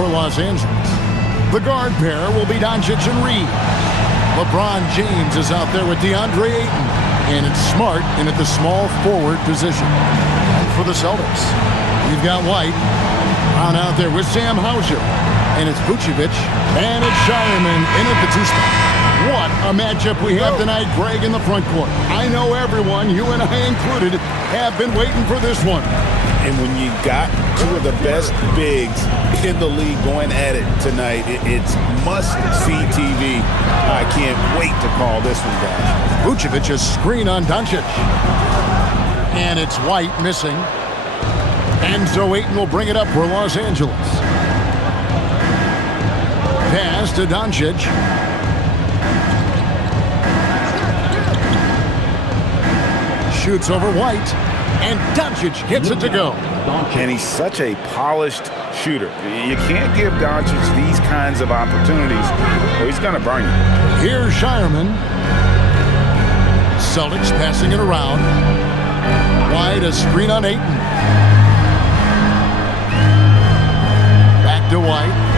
for Los Angeles. The guard pair will be Doncic and Reed. LeBron James is out there with DeAndre Ayton. And it's Smart in at the small forward position. And for the Celtics, you've got White on out there with Sam Hauser. And it's Vucevic. And it's Shireman in at the 2 spot. What a matchup we have tonight, Greg, in the front court. I know everyone, you and I included, have been waiting for this one. And when you got 2 of the best bigs in the league going at it tonight, it's must-see TV. I can't wait to call this one, guys. Vucevic's screen on Doncic. And it's White missing. And so Ayton will bring it up for Los Angeles. Pass to Doncic. Shoots over White, and Doncic gets it to go. And he's such a polished shooter. You can't give Doncic these kinds of opportunities, or he's going to burn you. Here's Shireman. Celtics passing it around. White, a screen on Ayton. Back to White.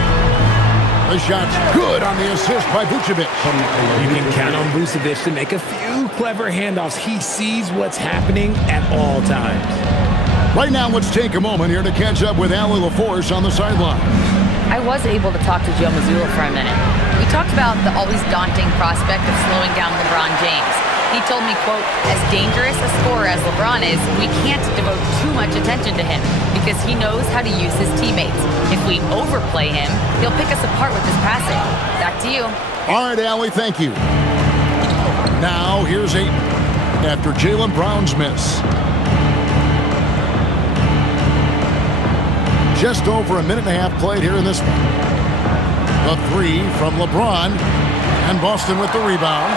The shot's good on the assist by Vucevic. You can count on Vucevic to make a few clever handoffs. He sees what's happening at all times. Right now, let's take a moment here to catch up with Allie LaForce on the sideline. I was able to talk to Joe Mazzulla for a minute. We talked about the always daunting prospect of slowing down LeBron James. He told me, quote, as dangerous a scorer as LeBron is, we can't devote too much attention to him because he knows how to use his teammates. If we overplay him, he'll pick us apart with his passing. Back to you. All right, Allie, thank you. Now, here's Ayton after Jaylen Brown's miss. Just over a minute and a half played here in this one. The 3 from LeBron, and Boston with the rebound.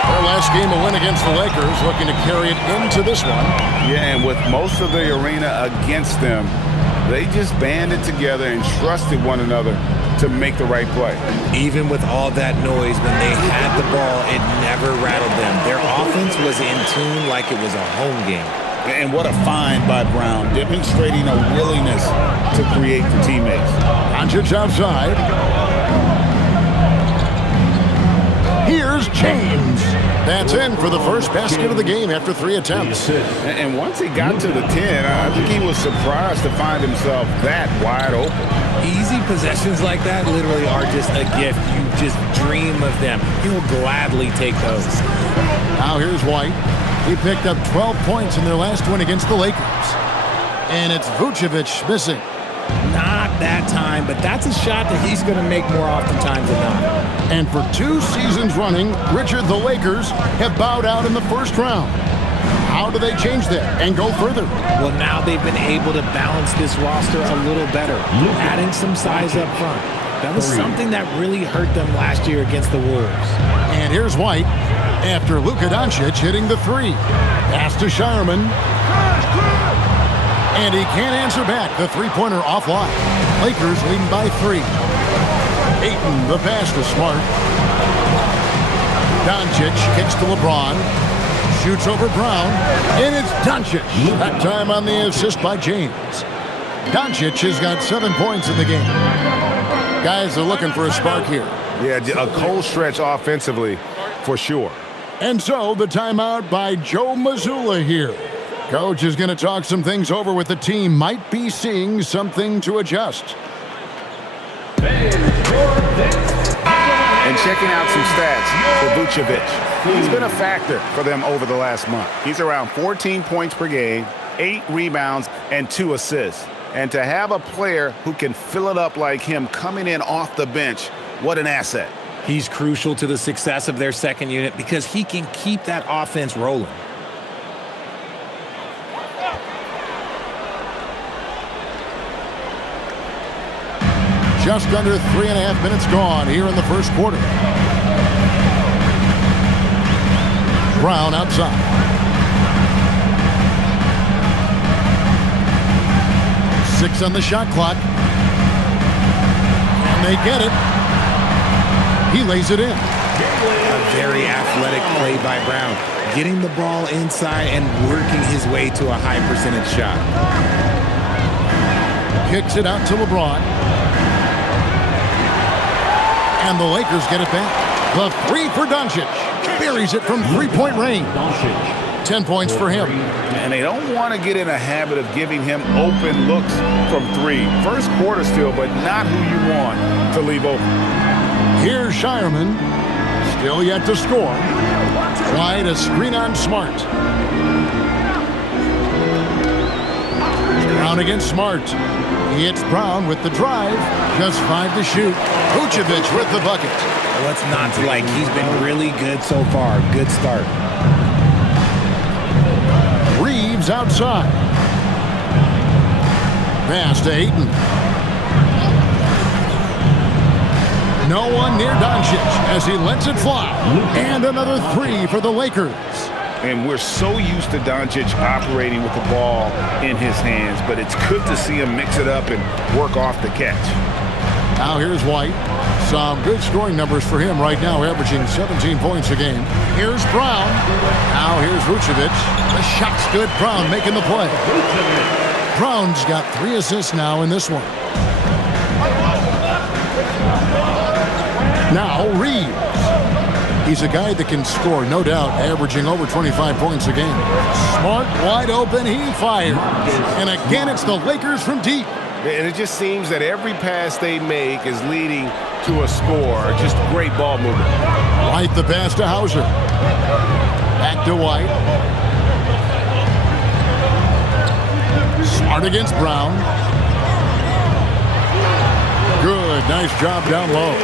Their last game a win against the Lakers, looking to carry it into this one. Yeah, and with most of the arena against them, they just banded together and trusted one another to make the right play. Even with all that noise, when they had the ball, it never rattled them. Their offense was in tune like it was a home game. And what a find by Brown, demonstrating a willingness to create for teammates. Doncic outside. Here's James. That's in for the first basket of the game after 3 attempts. And once he got to the 10, I think he was surprised to find himself that wide open. Easy possessions like that literally are just a gift. You just dream of them. He'll gladly take those. Now here's White. He picked up 12 points in their last win against the Lakers. And it's Vucevic missing. Not that time, but that's a shot that he's going to make more oftentimes than not. And for 2 seasons running, Richard, the Lakers have bowed out in the first round. How do they change that and go further? Well, now they've been able to balance this roster a little better, adding some size up front. That was something that really hurt them last year against the Wolves. And here's White after Luka Doncic hitting the 3. Pass to Shireman. And he can't answer back. The 3-pointer offline. Lakers leading by 3. Ayton, the pass to Smart. Doncic kicks to LeBron. Shoots over Brown. And it's Doncic. That time on the assist by James. Doncic has got 7 points in the game. Guys are looking for a spark here. Yeah, a cold stretch offensively for sure. And so the timeout by Joe Mazzulla here. Coach is going to talk some things over with the team. Might be seeing something to adjust. And checking out some stats for Vucevic. He's been a factor for them over the last month. He's around 14 points per game, 8 rebounds, and 2 assists. And to have a player who can fill it up like him coming in off the bench, what an asset. He's crucial to the success of their second unit because he can keep that offense rolling. Just under 3.5 minutes gone here in the first quarter. Brown outside. Six on the shot clock. And they get it. He lays it in. A very athletic play by Brown, getting the ball inside and working his way to a high percentage shot. Kicks it out to LeBron. And the Lakers get it back. The three for Doncic. Buries it from three-point range. 10 points for him. And they don't want to get in a habit of giving him open looks from three. First quarter still, but not who you want to leave open. Here's Shireman. Still yet to score. Wide, a screen on Smart. Brown against Smart. He hits Brown with the drive. Just 5 to shoot. Vucevic with the bucket. What's not to like? He's been really good so far. Good start. Reeves outside. Pass to Ayton. No one near Doncic as he lets it fly. And another three for the Lakers. And we're so used to Doncic operating with the ball in his hands, but it's good to see him mix it up and work off the catch. Now here's White. Some good scoring numbers for him right now, averaging 17 points a game. Here's Brown. Now here's Vucevic. The shot's good. Brown making the play. Brown's got 3 assists now in this one. Now Reeves. He's a guy that can score, no doubt, averaging over 25 points a game. Smart, wide open, he fires. And again, it's the Lakers from deep. And it just seems that every pass they make is leading to a score. Just great ball movement. White the pass to Hauser. Back to White. Smart against Brown. Good, nice job down low.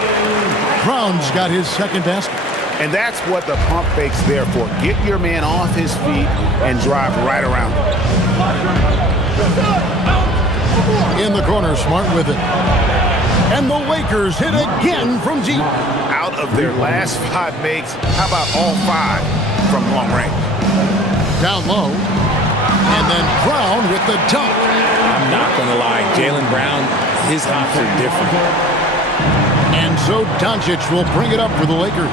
Brown's got his second basket. And that's what the pump fake's there for. Get your man off his feet and drive right around him. In the corner, Smart with it. And the Lakers hit again from deep. Out of their last 5 makes, how about all 5 from long range? Down low. And then Brown with the dunk. I'm not going to lie. Jaylen Brown, his hops are different. And so Doncic will bring it up for the Lakers.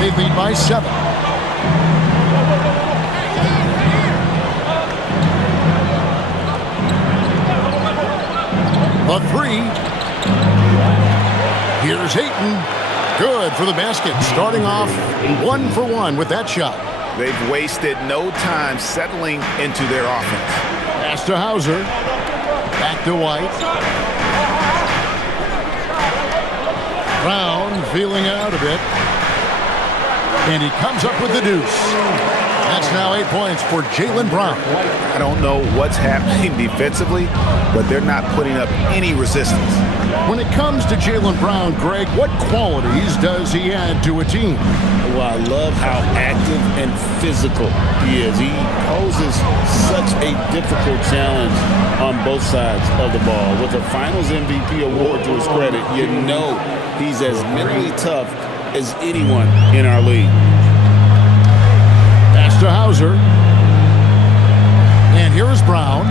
They lead by 7. The three. Here's Ayton. Good for the basket. Starting off 1 for 1 with that shot. They've wasted no time settling into their offense. Pass to Hauser. Back to White. Brown feeling out a bit. And he comes up with the deuce. That's now 8 points for Jaylen Brown. I don't know what's happening defensively, but they're not putting up any resistance. When it comes to Jaylen Brown, Greg, what qualities does he add to a team? Well, I love how active and physical he is. He poses such a difficult challenge on both sides of the ball. With a Finals MVP award to his credit, you know he's as mentally tough as anyone in our league. Pass to Hauser. And here is Brown.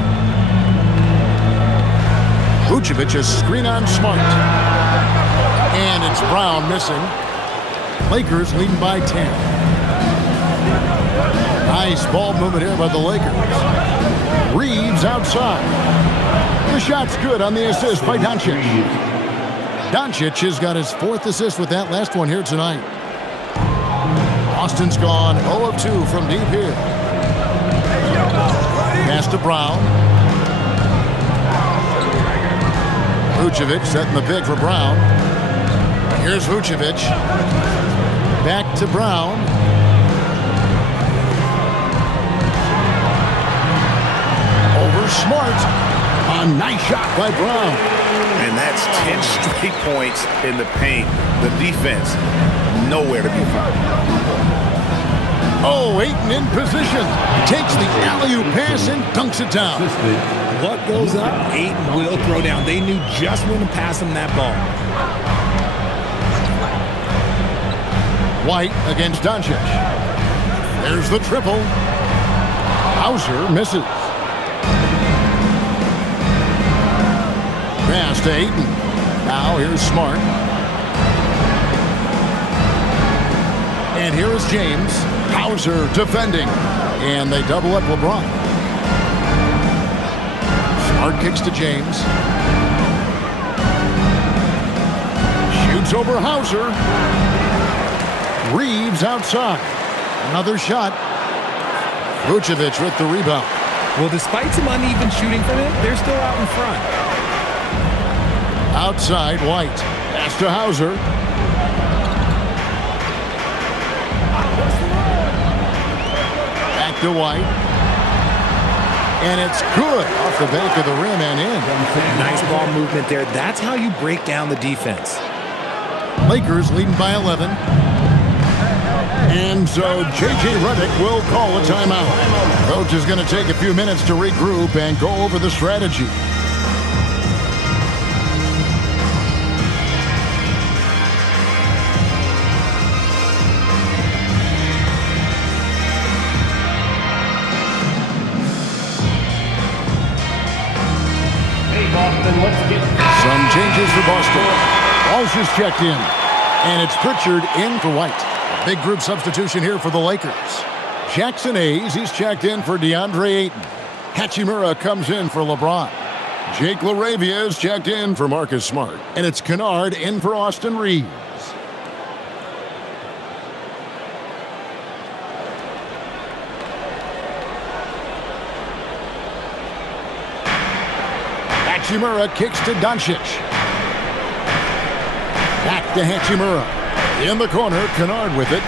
Vucevic is screen on Smart. And it's Brown missing. Lakers leading by 10. Nice ball movement here by the Lakers. Reeves outside. The shot's good on the assist by Doncic. Doncic has got his 4th assist with that last one here tonight. Austin's gone 0 of 2 from deep here. Pass to Brown. Vucevic setting the pick for Brown. Here's Vucevic. Back to Brown. Over Smart. A nice shot by Brown. And that's 10 straight points in the paint. The defense, nowhere to be found. Oh, Ayton in position. Takes the alley-oop pass and dunks it down. What goes up, Ayton will throw down. They knew just when to pass him that ball. White against Doncic. There's the triple. Hauser misses. Pass to Ayton. Now here's Smart. And here is James. Hauser defending. And they double up LeBron. Smart kicks to James. James over Hauser. Reeves outside. Another shot. Vucevic with the rebound. Well, despite some uneven shooting from him, they're still out in front. Outside, White. Pass to Hauser. Back to White. And it's good off the back of the rim and in. Nice ball movement there. That's how you break down the defense. Lakers leading by 11. And so J.J. Redick will call a timeout. Coach is going to take a few minutes to regroup and go over the strategy. Some changes for Boston. Walsh is checked in. And it's Pritchard in for White. Big group substitution here for the Lakers. Jackson Hayes, he's checked in for DeAndre Ayton. Hachimura comes in for LeBron. Jake LaRavia is checked in for Marcus Smart. And it's Kennard in for Austin Reeves. Hachimura kicks to Doncic. Back to Hachimura. In the corner, Kennard with it.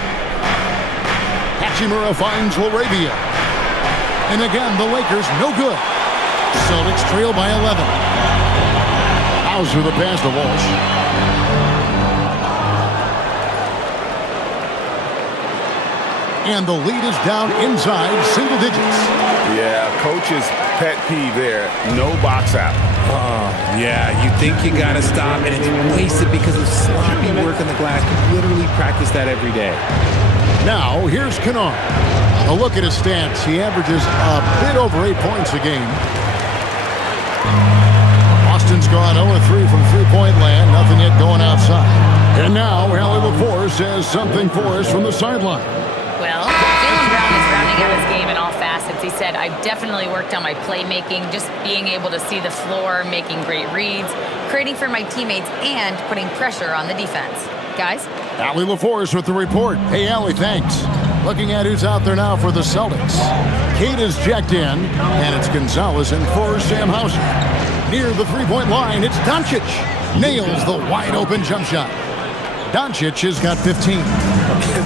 Hachimura finds LaRavia. And again, the Lakers no good. Celtics trail by 11. Hauser the pass to Walsh. And the lead is down inside single digits. Yeah, coach's pet peeve there. No box out. Yeah, you think you got to stop, and it's wasted because of sloppy work on the glass. You literally practice that every day. Now, here's Kennard. A look at his stats. He averages a bit over 8 points a game. Austin's gone 0-3 from three-point land. Nothing yet going outside. And now, Allie LaForce has something for us from the sideline. Well, Jaylen Brown is rounding out his game in all facets. He said, I've definitely worked on my playmaking, just being able to see the floor, making great reads, creating for my teammates, and putting pressure on the defense. Guys? Allie LaForce with the report. Hey, Allie, thanks. Looking at who's out there now for the Celtics. Kate is checked in, and it's Gonzalez in for Sam Hauser. Near the three-point line, it's Doncic. Nails the wide-open jump shot. Doncic has got 15.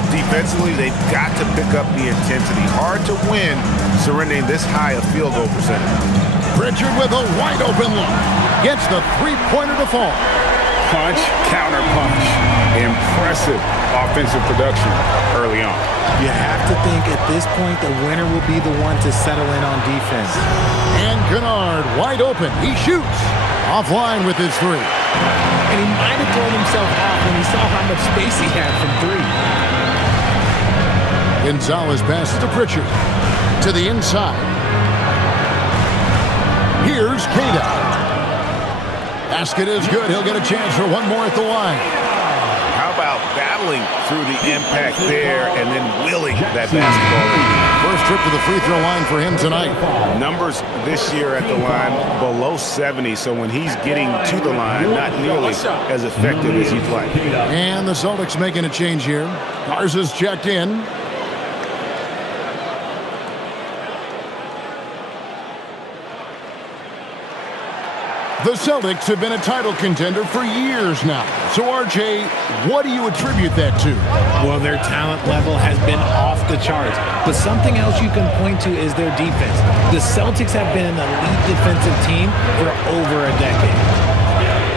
Defensively, they've got to pick up the intensity. Hard to win surrendering this high a field goal percentage. Pritchard with a wide-open look. Gets the three-pointer to fall. Punch, counter punch. Impressive offensive production early on. You have to think at this point the winner will be the one to settle in on defense. And Kennard wide open. He shoots. Offline with his three. And he might have thrown himself off when he saw how much space he had from three. Gonzalez passes to Pritchard. To the inside. Here's Cada. Basket is good. He'll get a chance for one more at the line. How about battling through the impact there and then willing that basketball in? First trip to the free throw line for him tonight. Numbers this year at the line below 70, so when he's getting to the line, not nearly as effective as he'd like. And the Celtics making a change here. Garza's checked in. The Celtics have been a title contender for years now. So, RJ, what do you attribute that to? Well, their talent level has been off the charts. But something else you can point to is their defense. The Celtics have been an elite defensive team for over a decade.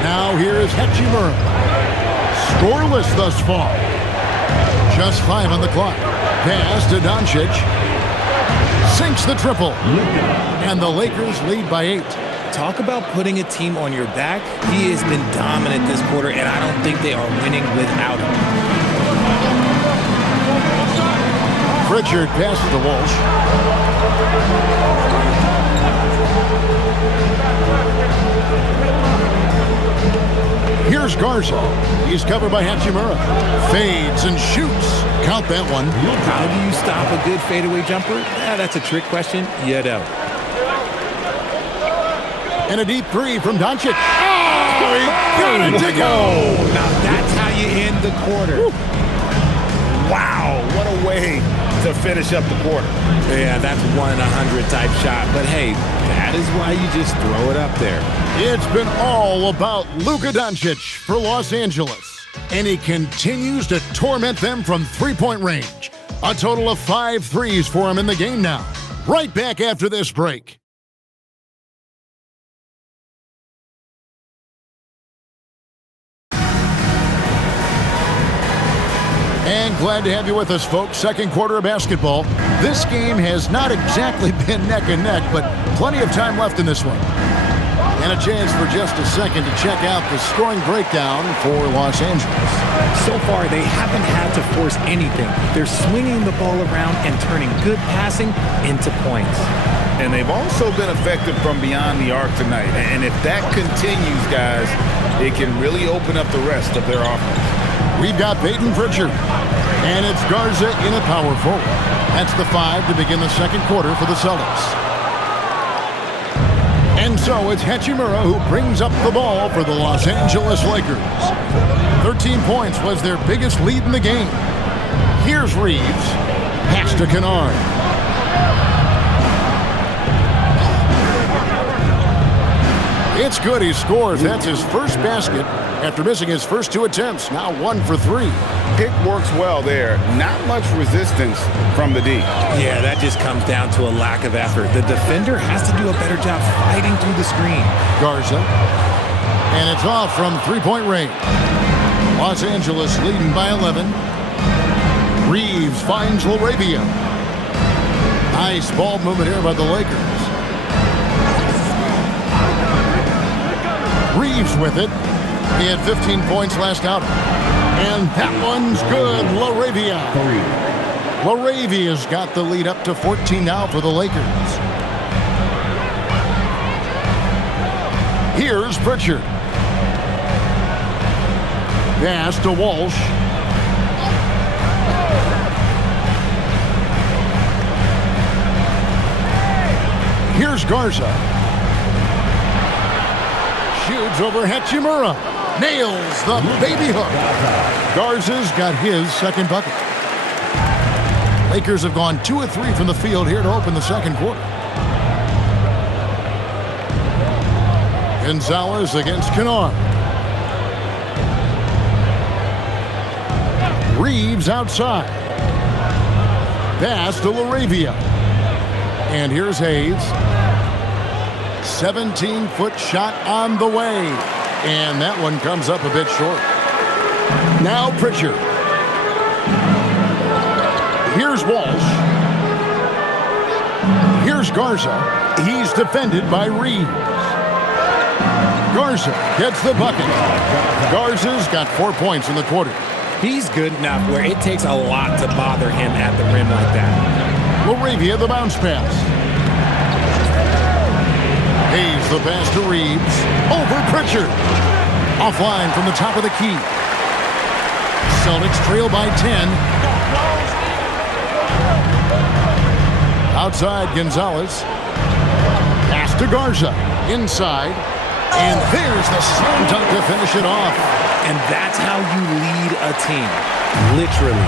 Now here is Hachimura. Scoreless thus far. Just 5 on the clock. Pass to Doncic. Sinks the triple. And the Lakers lead by 8. Talk about putting a team on your back. He has been dominant this quarter, and I don't think they are winning without him. Pritchard passes to Walsh. Here's Garza. He's covered by Hachimura. Fades and shoots. Count that one. How do you stop a good fadeaway jumper? That's a trick question. You don't. And a deep three from Doncic. Oh, he got it to go. Now that's how in the quarter. Woo. Wow, what a way to finish up the quarter. Yeah, that's 1 in 100 type shot. But hey, that is why you just throw it up there. It's been all about Luka Doncic for Los Angeles, and he continues to torment them from three-point range. A total of 5 threes for him in the game now. Right back after this break. And glad to have you with us, folks. Second quarter of basketball. This game has not exactly been neck and neck, but plenty of time left in this one. And a chance for just a second to check out the scoring breakdown for Los Angeles. So far, they haven't had to force anything. They're swinging the ball around and turning good passing into points. And they've also been effective from beyond the arc tonight. And if that continues, guys, it can really open up the rest of their offense. We've got Peyton Pritchard, and it's Garza in a power forward. That's the 5 to begin the second quarter for the Celtics. And so it's Hachimura who brings up the ball for the Los Angeles Lakers. 13 points was their biggest lead in the game. Here's Reeves. Pass to Kennard. It's good. He scores. That's his first basket after missing his first 2 attempts. Now 1 for 3. Pick works well there. Not much resistance from the D. Yeah, that just comes down to a lack of effort. The defender has to do a better job fighting through the screen. Garza. And it's off from three-point range. Los Angeles leading by 11. Reeves finds LaRavia. Nice ball movement here by the Lakers. Reeves with it. He had 15 points last outing. And that one's good. LaRavia. LaRavia's got the lead up to 14 now for the Lakers. Here's Pritchard. Pass to Walsh. Here's Garza. Shoots over Hachimura. Nails the baby hook. Garza's got his second bucket. Lakers have gone 2 of 3 from the field here to open the second quarter. Gonzalez against Kennard. Reeves outside. Pass to LaRavia. And here's Hayes. 17-foot shot on the way. And that one comes up a bit short. Now Pritchard. Here's Walsh. Here's Garza. He's defended by Reeves. Garza gets the bucket. Garza's got 4 points in the quarter. He's good enough where it takes a lot to bother him at the rim like that. LaRavia, the bounce pass. Hayes, the pass to Reeves. Over Pritchard. Offline from the top of the key. Celtics trail by 10. Outside, Gonzalez. Pass to Garza. Inside. And there's the slam dunk to finish it off. And that's how you lead a team. Literally.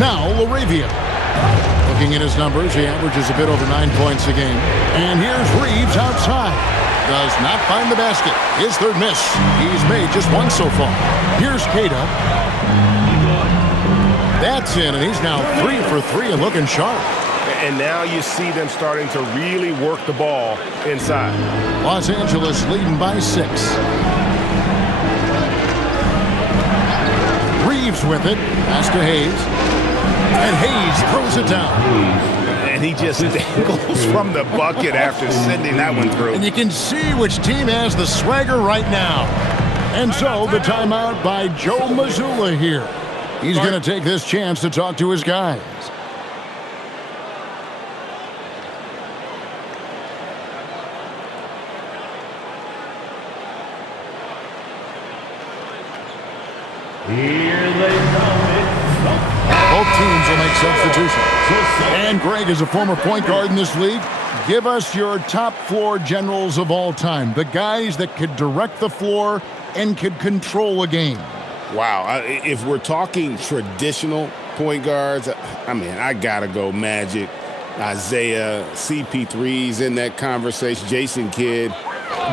Now LaRavia. Looking at his numbers, he averages a bit over 9 points a game. And here's Reeves outside. Does not find the basket. His third miss. He's made just 1 so far. Here's Queta. That's in, and he's now 3 for 3 and looking sharp. And now you see them starting to really work the ball inside. Los Angeles leading by 6. Reeves with it. Pass to Hayes. And Hayes throws it down. And he just dangles from the bucket after sending that one through. And you can see which team has the swagger right now. And so the timeout by Joe Mazzulla here. He's going to take this chance to talk to his guys. Here they come. Both teams will make substitutions. And Greg is a former point guard in this league. Give us your top floor generals of all time, the guys that could direct the floor and could control a game. Wow. If we're talking traditional point guards, I got to go Magic, Isaiah, CP3's in that conversation, Jason Kidd.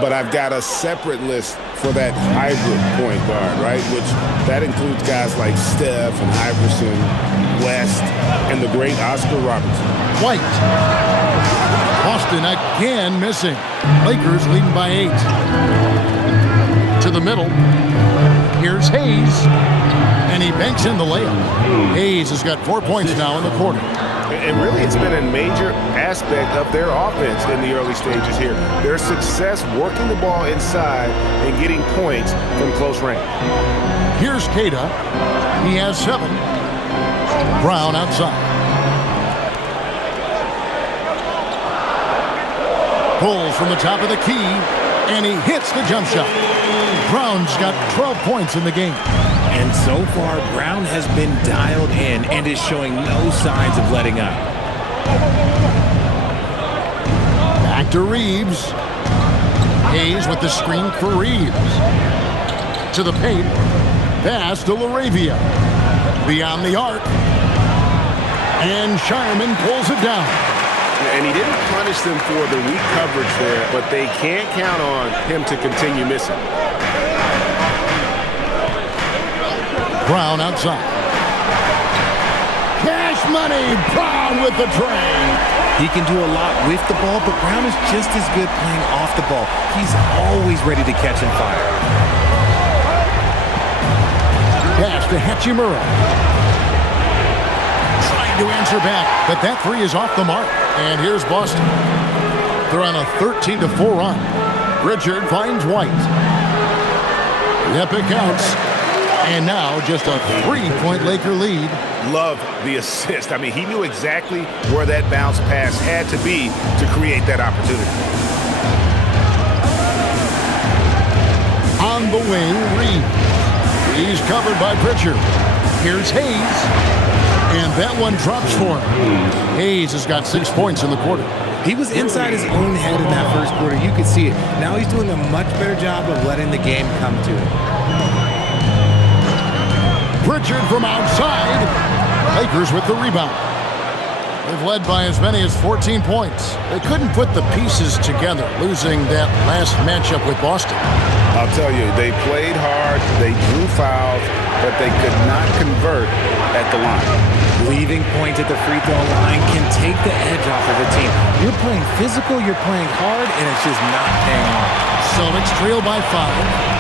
But I've got a separate list for that hybrid point guard, right? Which that includes guys like Steph and Iverson, West, and the great Oscar Robertson. White. Boston again missing. Lakers leading by 8. To the middle. Here's Hayes. And he banks in the layup. Hayes has got 4 points now in the quarter. And really, it's been a major aspect of their offense in the early stages here. Their success working the ball inside and getting points from close range. Here's Keita. He has 7. Brown outside. Pulls from the top of the key, and he hits the jump shot. Brown's got 12 points in the game. And so far, Brown has been dialed in and is showing no signs of letting up. Back to Reeves. Hayes with the screen for Reeves. To the paint. Pass to LaRavia. Beyond the arc. And Shireman pulls it down. And he didn't punish them for the weak coverage there, but they can't count on him to continue missing. Brown outside. Cash money. Brown with the train. He can do a lot with the ball, but Brown is just as good playing off the ball. He's always ready to catch and fire. Pass to Hachimura. Trying to answer back, but that 3 is off the mark. And here's Boston. They're on a 13-4 run. Richard finds White. The epic counts. And now just a 3-point Laker lead. Love the assist. He knew exactly where that bounce pass had to be to create that opportunity. On the wing, Reeves. He's covered by Pritchard. Here's Hayes. And that one drops for him. Hayes has got 6 points in the quarter. He was inside his own head in that first quarter. You could see it. Now he's doing a much better job of letting the game come to him. Pritchard from outside. Lakers with the rebound. They've led by as many as 14 points. They couldn't put the pieces together, losing that last matchup with Boston. I'll tell you, they played hard, they drew fouls, but they could not convert at the line. Leaving points at the free throw line can take the edge off of a team. You're playing physical, you're playing hard, and it's just not paying off. Celtics trail by 5.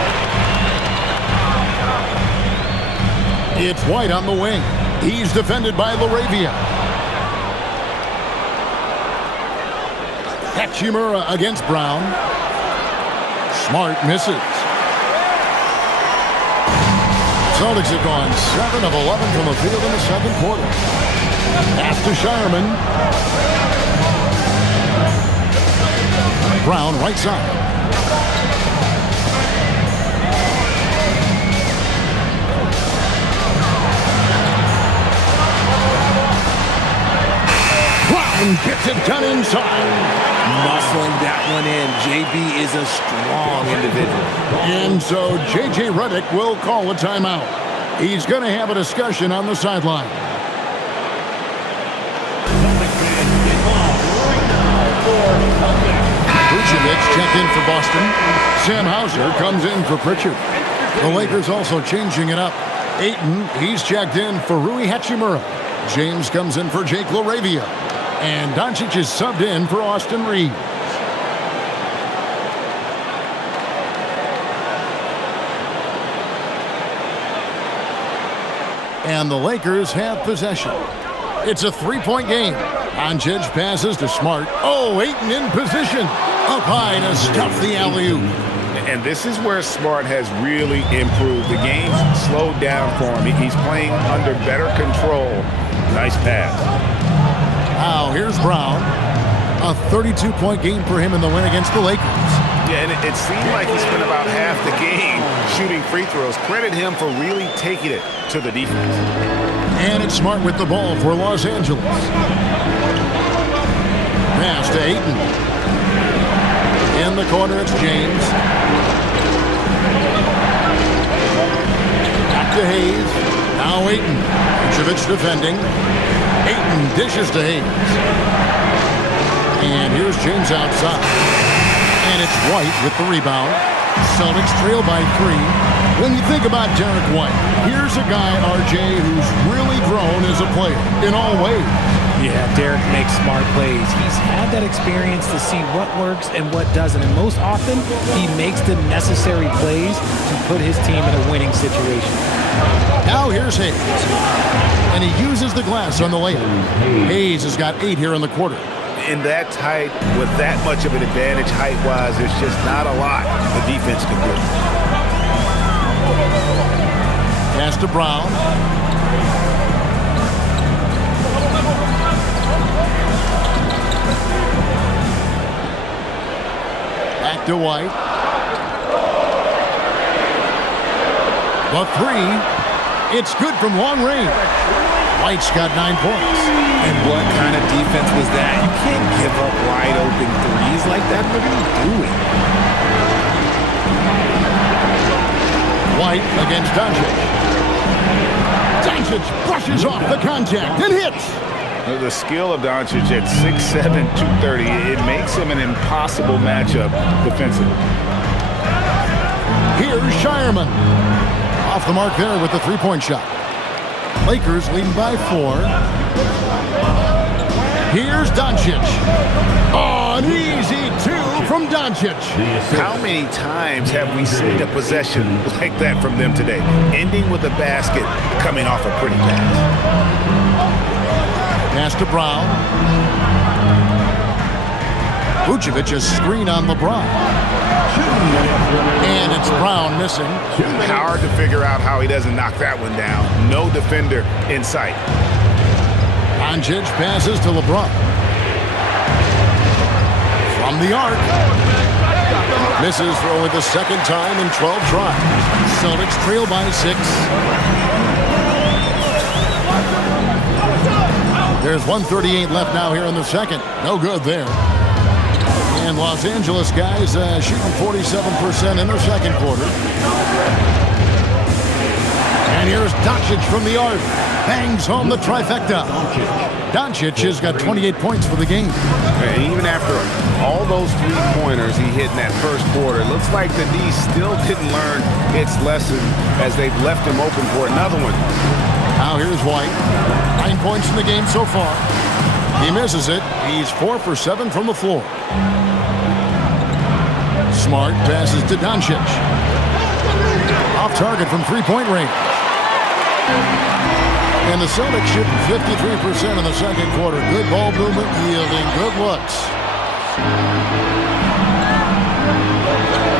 It's White on the wing. He's defended by LaRavia. Hachimura against Brown. Smart misses. Celtics have gone 7 of 11 from the field in the second quarter. Pass to Shireman. Brown right side. Gets it done inside. Muscling that one in. JB is a strong individual. And so J.J. Redick will call a timeout. He's going to have a discussion on the sideline. Vucevic checked in for Boston. Sam Hauser comes in for Pritchard. The Lakers also changing it up. Ayton, he's checked in for Rui Hachimura. James comes in for Jake LaRavia. And Doncic is subbed in for Austin Reeves. And the Lakers have possession. It's a 3-point game. Doncic passes to Smart. Oh, Ayton in position. Up high to stuff the alley-oop. And this is where Smart has really improved. The game's slowed down for him. He's playing under better control. Nice pass. Now, here's Brown. A 32-point game for him in the win against the Lakers. Yeah, and it seemed like he spent about half the game shooting free throws. Credit him for really taking it to the defense. And it's Smart with the ball for Los Angeles. Pass to Ayton. In the corner, it's James. Back to Hayes. Now Ayton. Vucevic defending. Ayton dishes to Hayes. And here's James outside. And it's White with the rebound. Celtics trail by 3. When you think about Derek White, here's a guy, RJ, who's really grown as a player in all ways. Yeah, Derek makes smart plays. He's had that experience to see what works and what doesn't. And most often, he makes the necessary plays to put his team in a winning situation. Now here's Hayes. And he uses the glass on the layup. Hayes has got 8 here in the quarter. In that tight, with that much of an advantage height-wise, there's just not a lot the defense can do. Pass to Brown. Back to White. The 3. It's good from long range. White's got 9 points. And what kind of defense was that? You can't give up wide open threes like that. What are you doing? White against Doncic. Doncic brushes off the contact and hits. The skill of Doncic at 6'7", 230, it makes him an impossible matchup defensively. Here's Shireman. Off the mark there with the three-point shot. Lakers leading by 4. Here's Doncic. Oh, an easy 2 from Doncic. How many times have we seen a possession like that from them today? Ending with a basket, coming off a pretty pass. Pass to Brown. Vucevic a screen on LeBron. And it's Brown missing. Hard to figure out how he doesn't knock that one down. No defender in sight. Doncic passes to LeBron. From the arc. Misses for only the second time in 12 tries. Celtics trail by 6. There's 1:38 left now here in the second. No good there. And Los Angeles guys shooting 47% in their second quarter. And here's Doncic from the arc. Bangs home the trifecta. Doncic has got 28 points for the game. And even after all those three-pointers he hit in that first quarter, it looks like the D still didn't learn its lesson as they've left him open for another one. Now here's White. 9 points in the game so far. He misses it. He's 4 for 7 from the floor. Smart passes to Doncic. Off target from three-point range. And the Celtics shooting 53% in the second quarter. Good ball movement, yielding good looks.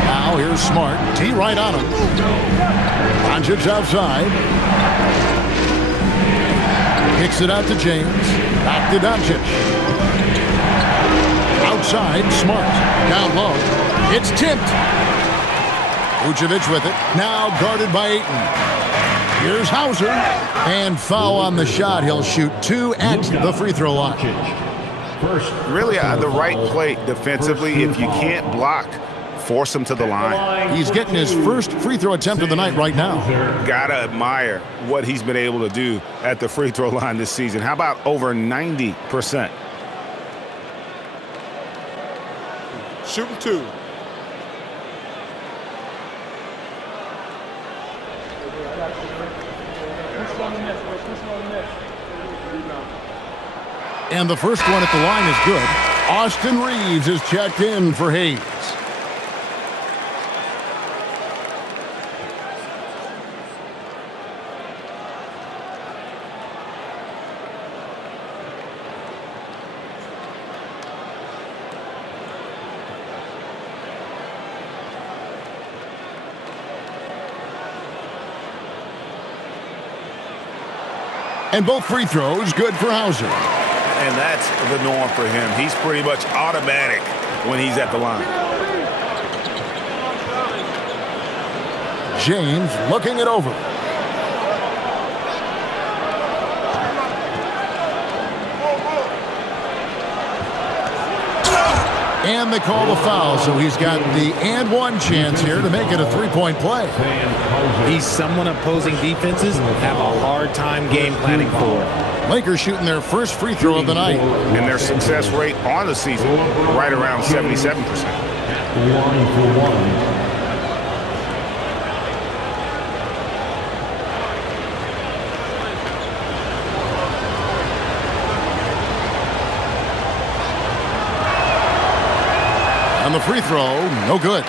Now here's Smart. T right on him. Doncic outside. Kicks it out to James. Back to Doncic. Outside, Smart. Down low. It's tipped. Vucevic with it. Now guarded by Ayton. Here's Hauser. And foul on the shot. He'll shoot 2 at the free throw line. Really the right play defensively. If you can't block, force him to the line. He's getting his first free throw attempt of the night right now. Gotta admire what he's been able to do at the free throw line this season. How about over 90%? Shooting 2. And the first one at the line is good. Austin Reeves is checked in for Hayes. And both free throws good for Hauser. And that's the norm for him. He's pretty much automatic when he's at the line. James looking it over. And they call the foul, so he's got the and one chance here to make it a three-point play. He's someone opposing defenses have a hard time game planning for. Lakers shooting their first free throw of the night. And their success rate on the season, right around 77%. 1-for-1. On the free throw, no good.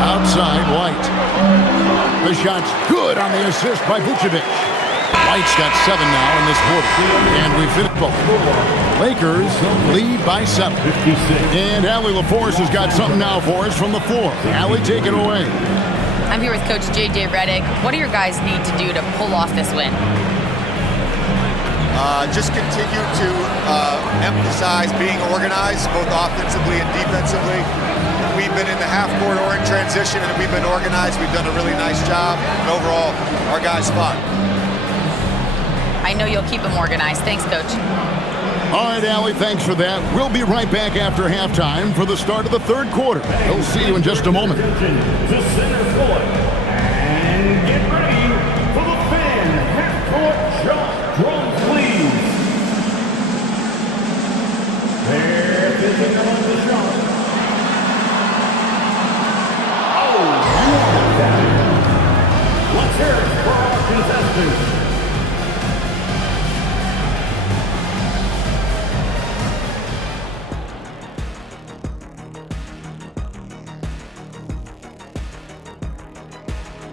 Outside, White. The shot's good on the assist by Vucevic. White's got 7 now in this quarter. And we finished both. Lakers lead by 7. And Allie LaForce has got something now for us from the floor. Allie, take it away. I'm here with Coach J.J. Redick. What do your guys need to do to pull off this win? Just continue to emphasize being organized, both offensively and defensively. We've been in the half-court or in transition, and we've been organized. We've done a really nice job. And overall, our guys fought. I know you'll keep them organized. Thanks, Coach. All right, Allie, thanks for that. We'll be right back after halftime for the start of the third quarter. We'll see you in just a moment. To center court. And get ready for the fan half-court shot. Drums, please. They're taking on the shot. Oh, that. Let's hear it for our contestants.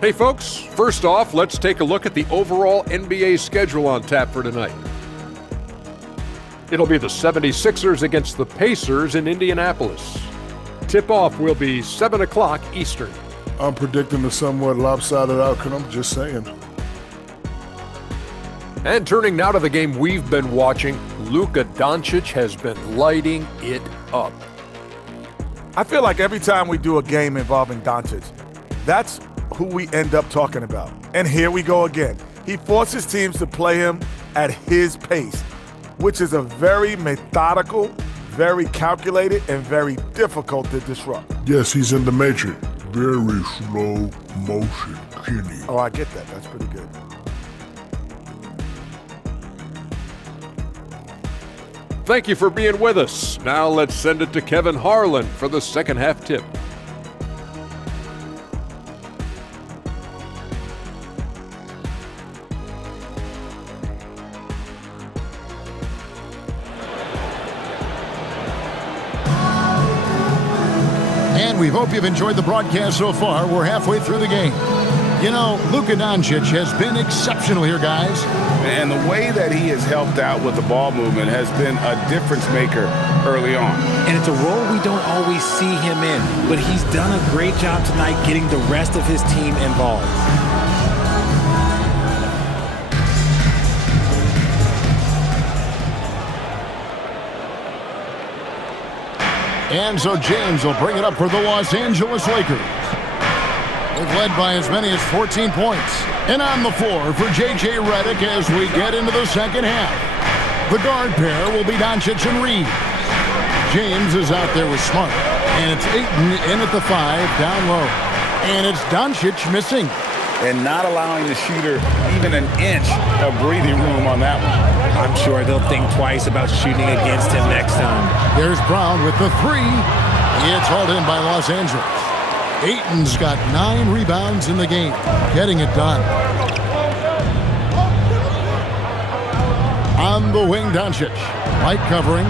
Hey folks, first off, let's take a look at the overall NBA schedule on tap for tonight. It'll be the 76ers against the Pacers in Indianapolis. Tip-off will be 7 o'clock Eastern. I'm predicting a somewhat lopsided outcome, just saying. And turning now to the game we've been watching, Luka Doncic has been lighting it up. I feel like every time we do a game involving Doncic, that's who we end up talking about. And here we go again. He forces teams to play him at his pace, which is a very methodical, very calculated, and very difficult to disrupt. Yes, he's in the matrix. Very slow motion, Kenny. Oh, I get that. That's pretty good. Thank you for being with us. Now let's send it to Kevin Harlan for the second half tip. And we hope you've enjoyed the broadcast so far. We're halfway through the game. You know, Luka Doncic has been exceptional here, guys. And the way that he has helped out with the ball movement has been a difference maker early on. And it's a role we don't always see him in, but he's done a great job tonight getting the rest of his team involved. And so James will bring it up for the Los Angeles Lakers. They've led by as many as 14 points. And on the floor for J.J. Redick as we get into the second half. The guard pair will be Doncic and Reed. James is out there with Smart. And it's Ayton in at the 5, down low. And it's Doncic missing. And not allowing the shooter even an inch of breathing room on that one. I'm sure they'll think twice about shooting against him next time. There's Brown with the 3. It's hauled in by Los Angeles. Ayton's got 9 rebounds in the game, getting it done. On the wing, Doncic. White covering.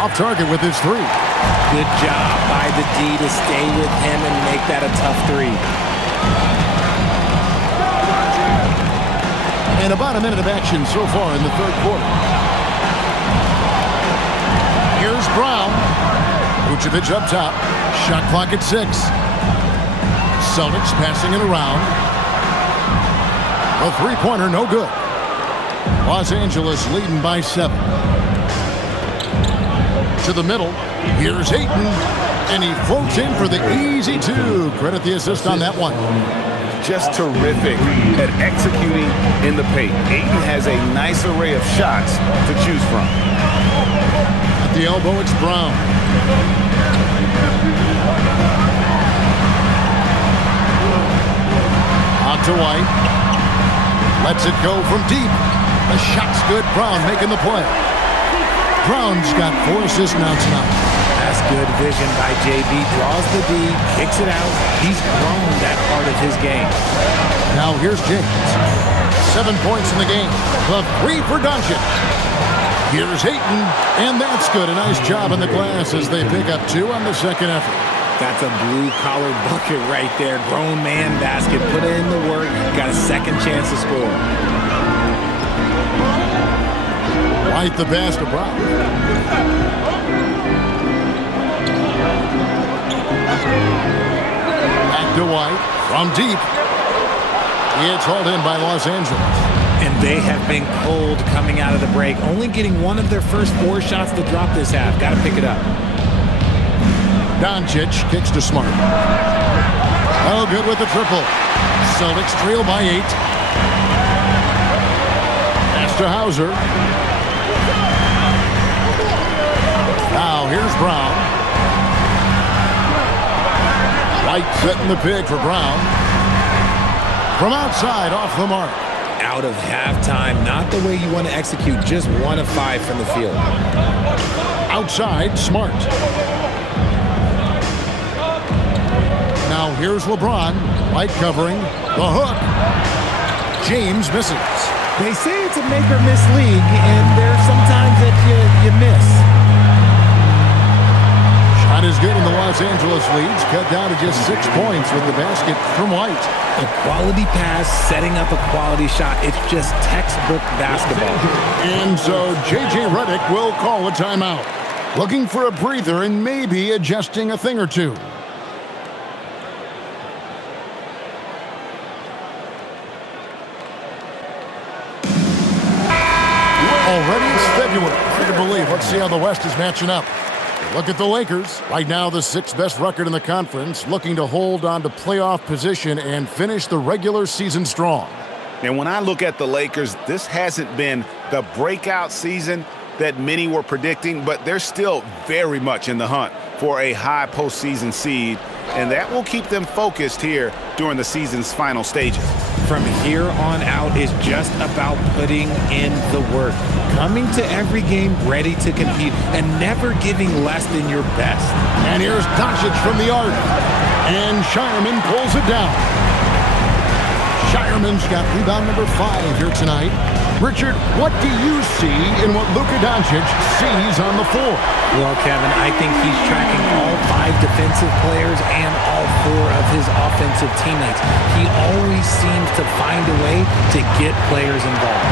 Off target with his 3. Good job by the D to stay with him and make that a tough 3. And about a minute of action so far in the third quarter. Here's Brown. Vucevic up top. Shot clock at 6. Celtics passing it around. A three-pointer, no good. Los Angeles leading by 7. To the middle. Here's Ayton. And he floats in for the easy 2. Credit the assist on that one. just terrific at executing in the paint. Ayton has a nice array of shots to choose from. At the elbow, it's Brown. On to White. Lets it go from deep. The shot's good. Brown making the play. Brown's got 4 assists now tonight. That's good vision by JB. Draws the D, kicks it out. He's grown that part of his game. Now here's James. 7 points in the game. The 3 for Doncic. Here's Ayton, and that's good. A nice job in the glass as they pick up 2 on the second effort. That's a blue-collar bucket right there. Grown man basket. Put in the work. Got a second chance to score. White the pass to Brown. Back to White from deep. It's hauled in by Los Angeles. And they have been cold coming out of the break. Only getting 1 of their first 4 shots to drop this half. Got to pick it up. Doncic kicks to Smart. Oh, good with the triple. Celtics trail by 8. Pass to Hauser. Now here's Brown. White setting the pick for Brown. From outside, off the mark. Out of halftime, not the way you want to execute. Just 1 of 5 from the field. Outside, Smart. Now here's LeBron. White covering. The hook. James misses. They say it's a make or miss league, and there's sometimes that you miss. Shot is good, and the Los Angeles leads cut down to just 6 points with the basket from White. A quality pass, setting up a quality shot. It's just textbook basketball. And so J.J. Redick will call a timeout. Looking for a breather and maybe adjusting a thing or two. Already it's February. Hard to believe. Let's see how the West is matching up. Look at the Lakers. Right now, the 6th best record in the conference, looking to hold on to playoff position and finish the regular season strong. And when I look at the Lakers, this hasn't been the breakout season that many were predicting, but they're still very much in the hunt for a high postseason seed, and that will keep them focused here during the season's final stages. From here on out is just about putting in the work. Coming to every game ready to compete and never giving less than your best. And here's Doncic from the arc. And Shireman pulls it down. Shireman's got rebound number 5 here tonight. Richard, what do you see in what Luka Doncic sees on the floor? Well, Kevin, I think he's tracking all 5 defensive players and all 4 of his offensive teammates. He always seems to find a way to get players involved.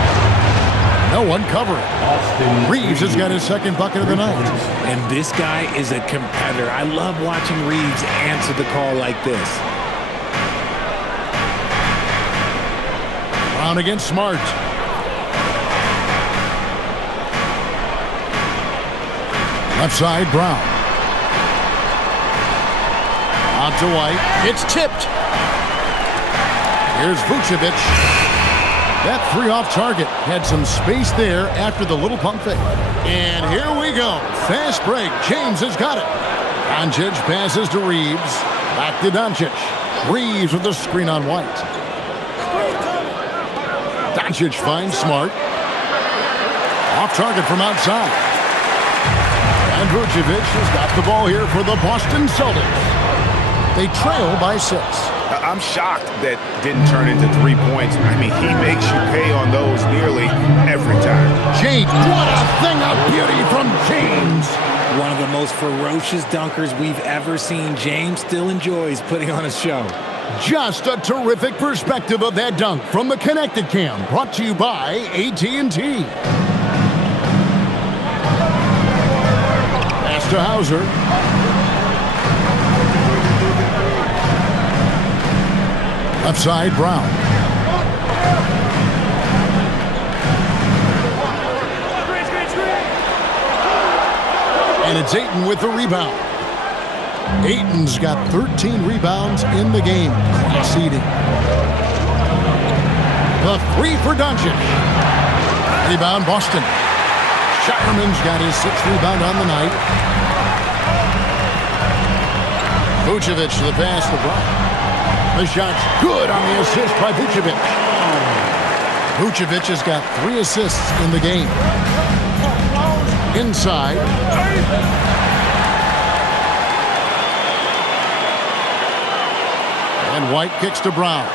No one covering. Reeves has got his 2nd bucket of the night. And this guy is a competitor. I love watching Reeves answer the call like this. Brown against Smart. Left side, Brown. On to White. It's tipped. Here's Vucevic. That 3 off target. Had some space there after the little pump fake. And here we go. Fast break. James has got it. Doncic passes to Reeves. Back to Doncic. Reeves with the screen on White. Doncic finds Smart. Off target from outside. And Vucevic has got the ball here for the Boston Celtics. They trail by 6. I'm shocked that didn't turn into 3 points. I mean, he makes you pay on those nearly every time. James, what a thing of beauty from James. One of the most ferocious dunkers we've ever seen. James still enjoys putting on a show. Just a terrific perspective of that dunk from the Connecticut cam, brought to you by AT&T. Pass to Hauser. Left side, Brown. And it's Ayton with the rebound. Ayton's got 13 rebounds in the game. Class eating. a three for Doncic. Rebound, Boston. Shireman's got his 6th rebound on the night. Vucevic to the pass to LeBron. The shot's good on the assist by Vucevic. Vucevic has got 3 assists in the game. Inside. And White kicks to Brown.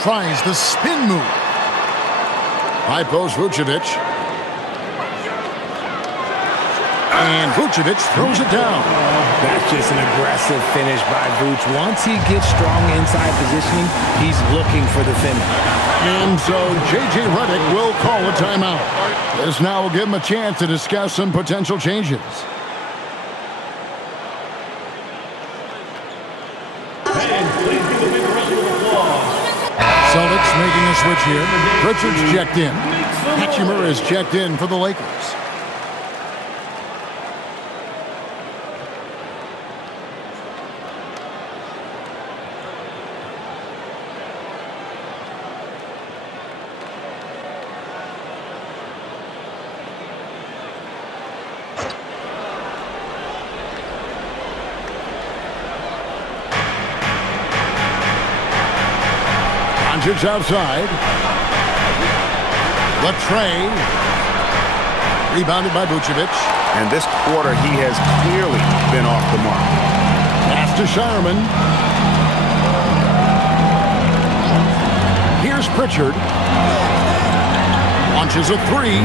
Tries the spin move. High post Vucevic. And Vucevic throws it down. That's just an aggressive finish by Vuce. Once he gets strong inside positioning, he's looking for the finish. And so J.J. Redick will call a timeout. This now will give him a chance to discuss some potential changes. Celtics making a switch here. Richards checked in. Hachimura is checked in for the Lakers. Doncic outside. Latrey. Rebounded by Vucevic. And this quarter, he has clearly been off the mark. Pass to Shireman. Here's Pritchard. Launches a 3.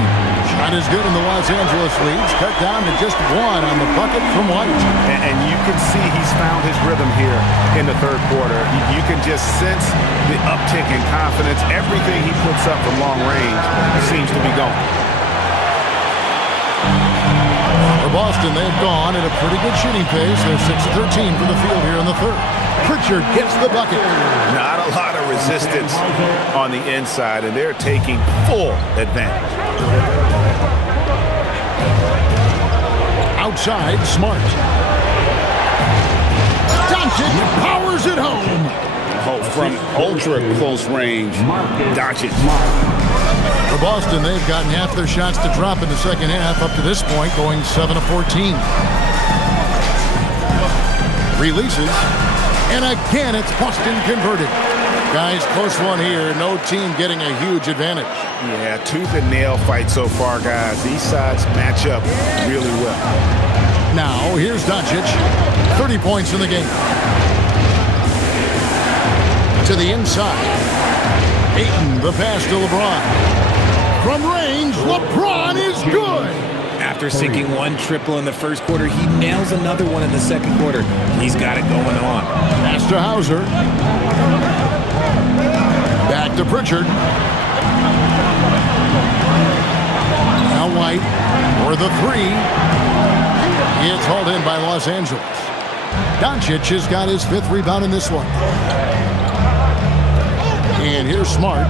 Shot is good in the Los Angeles leads. Cut down to just 1 on the bucket from White. And you can see he's found his rhythm here in the third quarter. You can just sense the uptick in confidence. Everything he puts up from long range seems to be going. For Boston, they've gone at a pretty good shooting pace. They're 6-13 for the field here in the third. Pritchard gets the bucket. Not a lot of resistance on the inside, and they're taking full advantage. Outside, Smart. Doncic powers it home. From ultra close range, Doncic. For Boston, they've gotten half their shots to drop in the second half up to this point, going 7-14. Releases, and again it's Boston converted. Guys, close one here. No team getting a huge advantage. Yeah, tooth and nail fight so far, guys. These sides match up really well. Now, here's Doncic. 30 points in the game. To the inside. Ayton, the pass to LeBron. From range, LeBron is good. After sinking 1 triple in the first quarter, he nails another one in the second quarter. He's got it going on. Pass to Hauser. Back to Pritchard. Now White for the 3. It's hauled in by Los Angeles. Doncic has got his 5th rebound in this one. And here's Smart.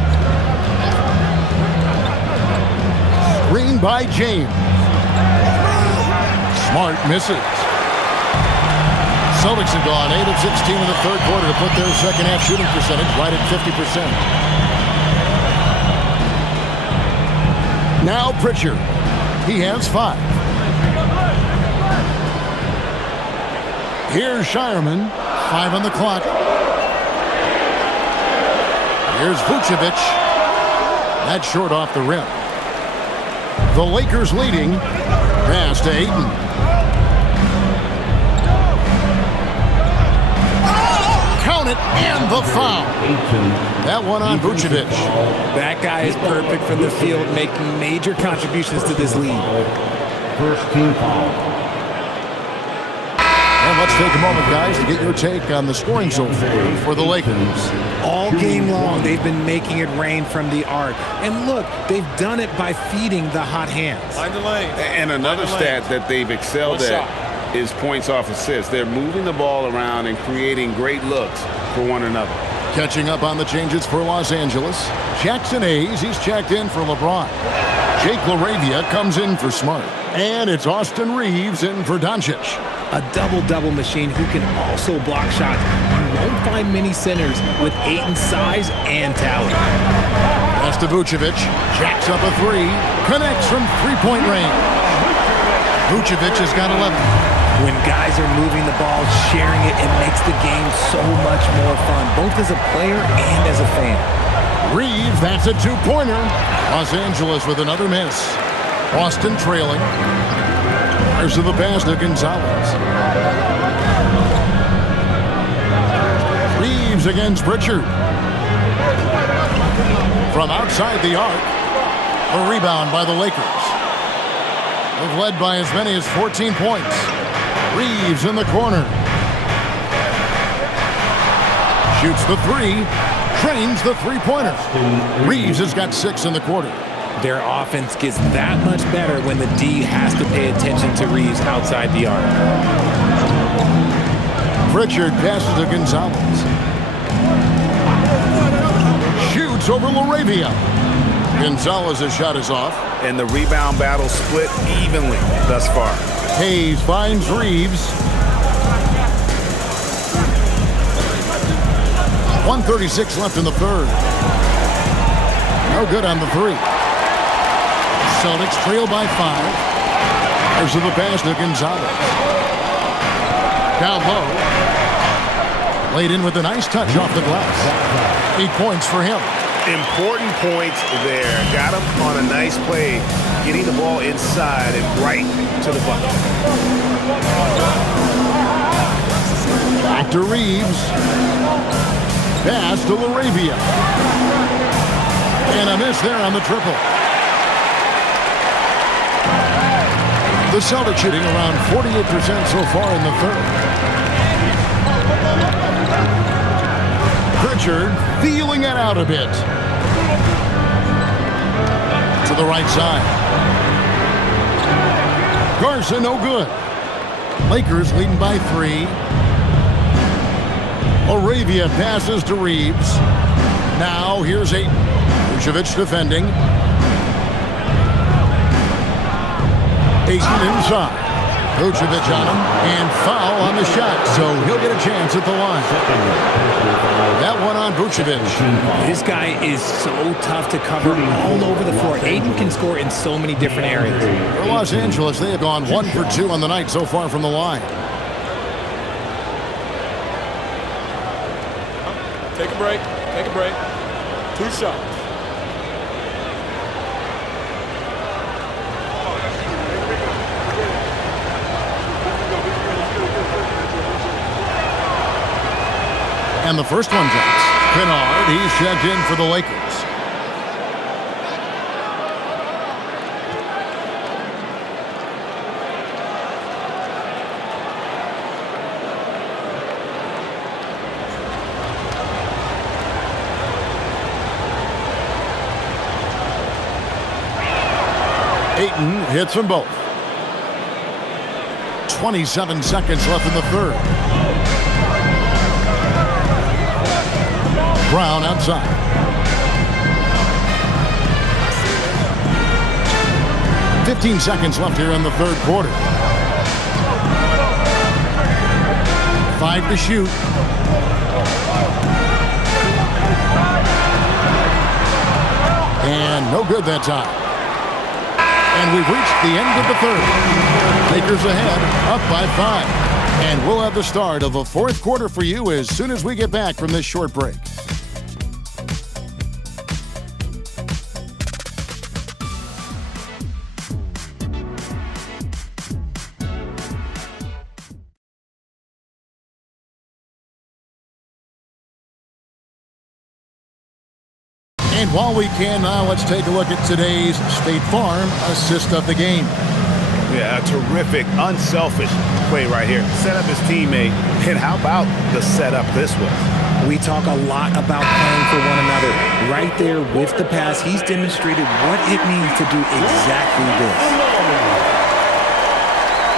Screen by James. Smart misses. Celtics have gone 8 of 16 in the third quarter to put their second half shooting percentage right at 50%. Now Pritchard. He has 5. Here's Shireman. 5 on the clock. Here's Vucevic. That's short off the rim. The Lakers leading. Pass to Ayton. Count it, and the foul. That one on Vucevic. That guy is perfect from the field, making major contributions to this lead. First team foul. And let's take a moment, guys, to get your take on the scoring so far for the Lakers. All game long, they've been making it rain from the arc. And look, they've done it by feeding the hot hands. And another stat that they've excelled at is points off assists. They're moving the ball around and creating great looks for one another. Catching up on the changes for Los Angeles. Jackson Hayes, he's checked in for LeBron. Jake LaRavia comes in for Smart. And it's Austin Reeves in for Doncic. A double-double machine who can also block shots. You won't find many centers with Ayton's size and talent. Pass to Vucevic. Jacks up a three. Connects from three-point range. Vucevic has got 11. When guys are moving the ball, sharing it, it makes the game so much more fun, both as a player and as a fan. Reeves, that's a two-pointer. Los Angeles with another miss. Boston trailing. There's the pass to Gonzalez. Reeves against Pritchard. From outside the arc. A rebound by the Lakers. They've led by as many as 14 points. Reeves in the corner. Shoots the three. Trains the three-pointer. Reeves has got 6 in the quarter. Their offense gets that much better when the D has to pay attention to Reeves outside the arc. Pritchard passes to Gonzalez. Shoots over LaRavia. Gonzalez's shot is off. And the rebound battle split evenly thus far. Hayes finds Reeves. 1:36 left in the third. No good on the three. Celtics trail by 5. There's the pass to Gonzalez. Down low. Laid in with a nice touch off the glass. 8 points for him. Important points there. Got him on a nice play, getting the ball inside and right to the bucket. Back to Reeves. Pass to LaRavia. And a miss there on the triple. The Celtics shooting around 48% so far in the third. Pritchard feeling it out a bit. To the right side. Garza no good. Lakers leading by 3. Arabia passes to Reeves. Now here's Ayton. Vucevic defending. Ayton inside. Vucevic on him. And foul on the shot. So he'll get a chance at the line. That one on Vucevic. This guy is so tough to cover all over the floor. Ayton can score in so many different areas. For Los Angeles, they have gone 1 for 2 on the night so far from the line. Take a break. Take a break. 2 shots. And the first one drops. Kennard, he's checked in for the Lakers. Ayton hits them both. 27 seconds left in the third. Brown outside. "15 seconds left here in the third quarter. 5 to shoot. And no good that time. And we've reached the end of the third. Lakers ahead, up by 5. And we'll have the start of a fourth quarter for you as soon as we get back from this short break. And while we can, now let's take a look at today's State Farm assist of the game. Yeah, a terrific, unselfish play right here. Set up his teammate, and how about the setup this way? We talk a lot about playing for one another. Right there with the pass, he's demonstrated what it means to do exactly this.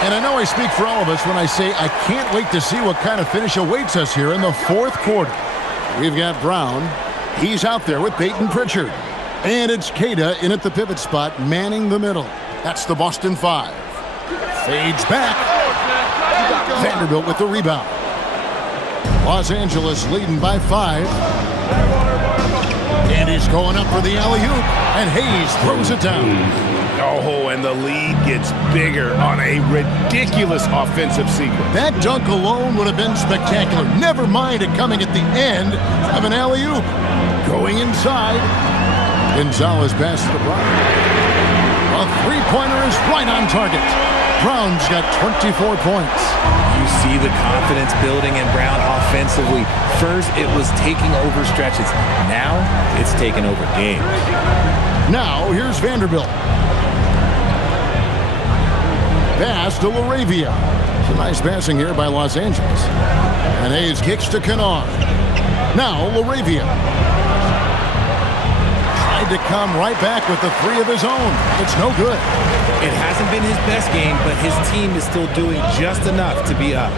And I know I speak for all of us when I say I can't wait to see what kind of finish awaits us here in the fourth quarter. We've got Brown. He's out there with Peyton Pritchard. And it's Queta in at the pivot spot, manning the middle. That's the Boston 5. Fades back. Vanderbilt with the rebound. Los Angeles leading by 5. And he's going up for the alley-oop, and Hayes throws it down. Oh, and the lead gets bigger on a ridiculous offensive sequence. That dunk alone would have been spectacular. Never mind it coming at the end of an alley-oop. Going inside. Gonzalez passes to Brown. A three-pointer is right on target. Brown's got 24 points. You see the confidence building in Brown offensively. First, it was taking over stretches. Now, it's taking over games. Now, here's Vanderbilt. Pass to LaRavia. Some nice passing here by Los Angeles. And Hayes kicks to Kennard. Now, LaRavia. Tried to come right back with the three of his own. It's no good. It hasn't been his best game, but his team is still doing just enough to be up.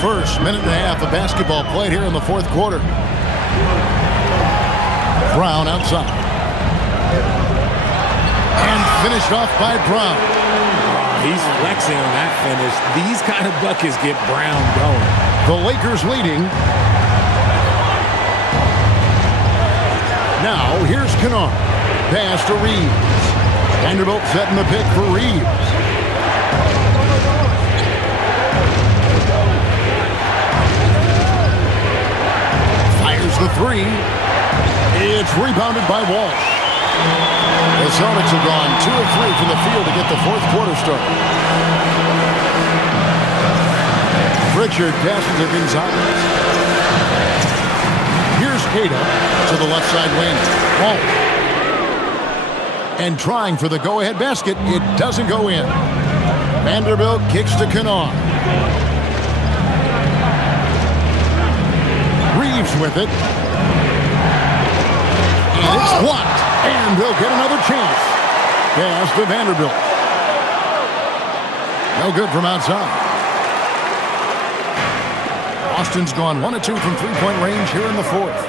First minute and a half of basketball played here in the fourth quarter. Brown outside. And finished off by Brown. He's flexing on that finish. These kind of buckets get Brown going. The Lakers leading. Now, here's Kennard. Pass to Reeves. Vanderbilt setting the pick for Reeves. Fires the three. It's rebounded by Walsh. The Celtics have gone 2 of 3 from the field to get the fourth quarter started. Pritchard passes to Gonzalez. Here's Cato to the left side wing. Walsh. And trying for the go-ahead basket. It doesn't go in. Vanderbilt kicks to Kennard. Reeves with it. And it's blocked. And they'll get another chance. Pass to Vanderbilt. No good from outside. Austin's gone 1 of 2 from three-point range here in the fourth.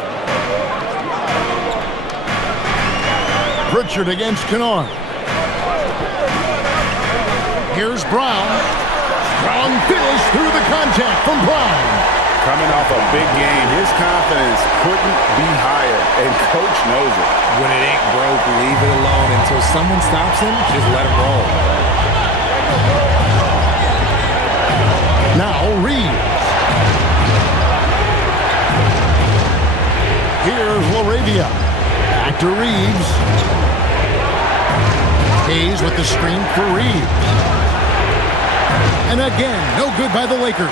Pritchard against Kennard. Here's Brown. Strong finish through the contact from Brown. Coming off a big game, his confidence couldn't be higher, and coach knows it. When it ain't broke, leave it alone until someone stops him. Just let it roll. Now Reeves. Here's LaRavia. Back to Reeves. Hayes with the screen for Reeves. And again, no good by the Lakers.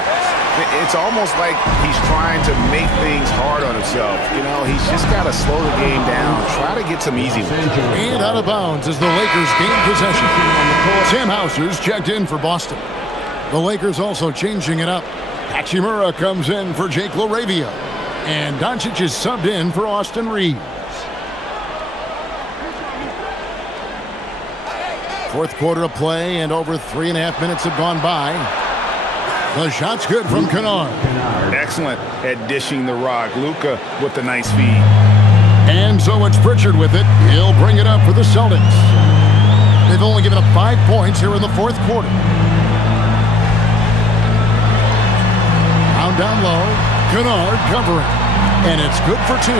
It's almost like he's trying to make things hard on himself. You know, he's just got to slow the game down, try to get some easy ones. And out of bounds as the Lakers gain possession. Sam Hauser's checked in for Boston. The Lakers also changing it up. Hachimura comes in for Jake LaRavia. And Doncic is subbed in for Austin Reeves. Fourth quarter of play, and over 3.5 minutes have gone by. The shot's good from Kennard. Excellent at dishing the rock. Luka with the nice feed. And so it's Pritchard with it. He'll bring it up for the Celtics. They've only given up 5 points here in the fourth quarter. Brown down low. Kennard covering. And it's good for 2.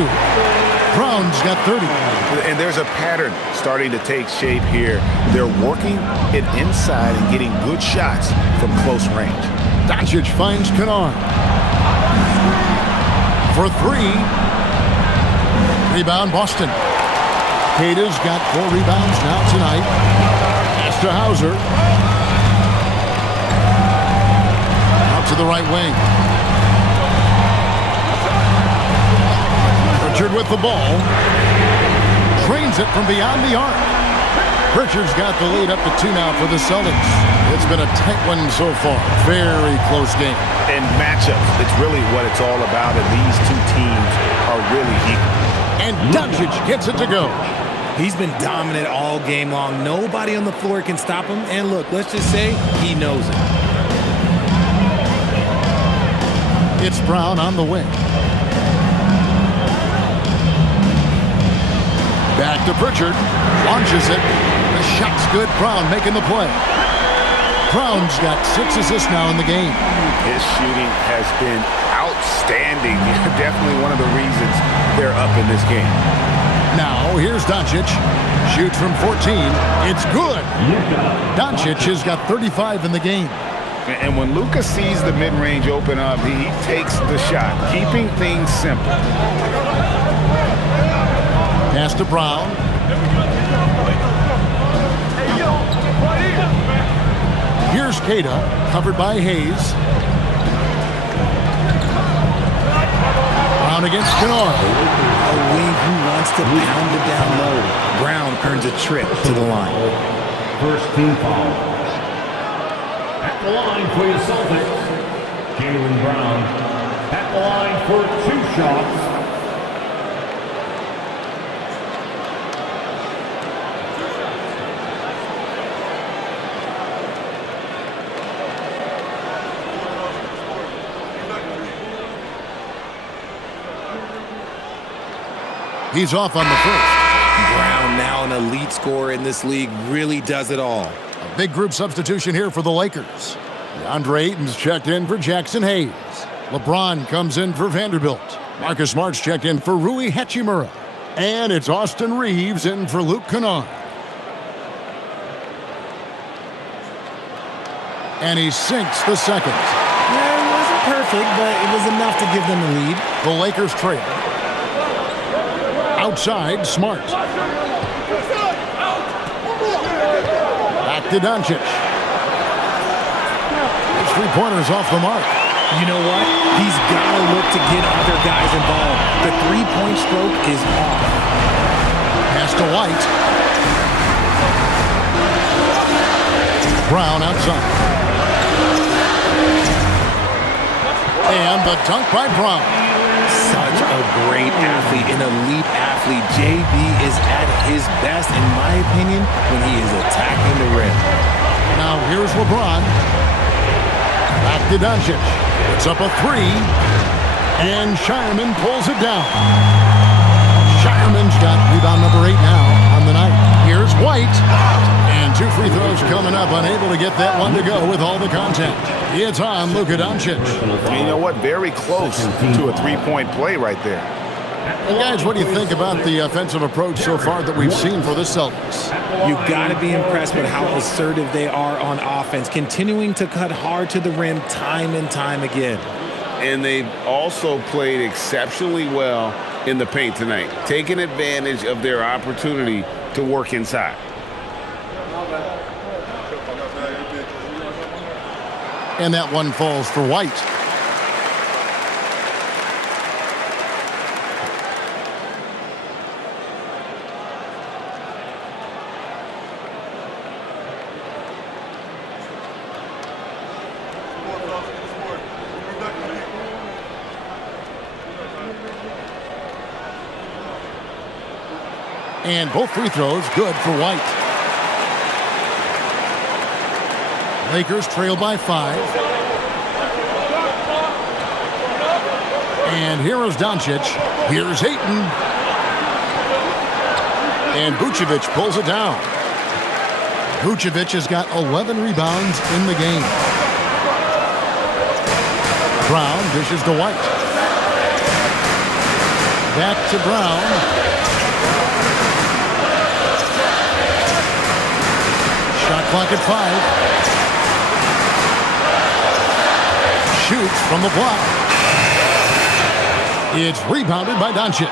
Brown's got 30. And there's a pattern starting to take shape here. They're working it inside and getting good shots from close range. Doncic finds Kennard. For 3. Rebound Boston. Kata's got 4 rebounds now tonight. Pass to Hauser. Out to the right wing. Pritchard with the ball. Trains it from beyond the arc. Pritchard's got the lead up to 2 now for the Celtics. It's been a tight one so far. Very close game. And matchups, it's really what it's all about, and these two teams are really equal. And Doncic gets it to go. He's been dominant all game long. Nobody on the floor can stop him. And look, let's just say he knows it. It's Brown on the wing. Back to Pritchard. Launches it. The shot's good. Brown making the play. Brown's got 6 assists now in the game. His shooting has been outstanding. Definitely one of the reasons they're up in this game. Now, here's Doncic. Shoots from 14. It's good. Doncic has got 35 in the game. And when Luka sees the mid-range open up, he takes the shot, keeping things simple. Pass to Brown. Here's Keita, covered by Hayes. Brown against Kennard. A wing who wants to pound it down low. Brown earns a trip to the line. First team foul. At the line for your Celtics, Jaylen Brown. At the line for 2 shots. He's off on the first. Brown, now an elite scorer in this league, really does it all. A big group substitution here for the Lakers. DeAndre Ayton's checked in for Jackson Hayes. LeBron comes in for Vanderbilt. Marcus Smart's checked in for Rui Hachimura. And it's Austin Reeves in for Luke Kennard. And he sinks the second. Yeah, it wasn't perfect, but it was enough to give them a lead. The Lakers trail. Outside, Smart. Back to Doncic. His three-pointer's off the mark. You know what? He's got to look to get other guys involved. The three-point stroke is off. Pass to White. Brown outside. And the dunk by Brown. Such a great athlete, an elite athlete. JB is at his best, in my opinion, when he is attacking the rim. Now here's LeBron. Back to Doncic. It's up a 3. And Shireman pulls it down. Shireman's got rebound number 8 now on the night. Here's White. And 2 free throws coming up. Unable to get that one to go with all the contact. It's on Luka Doncic. And you know what? Very close to a three-point play right there. And guys, what do you think about the offensive approach so far that we've seen for the Celtics? You got to be impressed with how assertive they are on offense, continuing to cut hard to the rim time and time again. And they've also played exceptionally well in the paint tonight, taking advantage of their opportunity to work inside. And that one falls for White. And both free throws good for White. Lakers trail by 5. And here is Doncic. Here's Ayton. And Vucevic pulls it down. Vucevic has got 11 rebounds in the game. Brown dishes to White. Back to Brown. Shot clock at 5. Shoots from the block. It's rebounded by Doncic.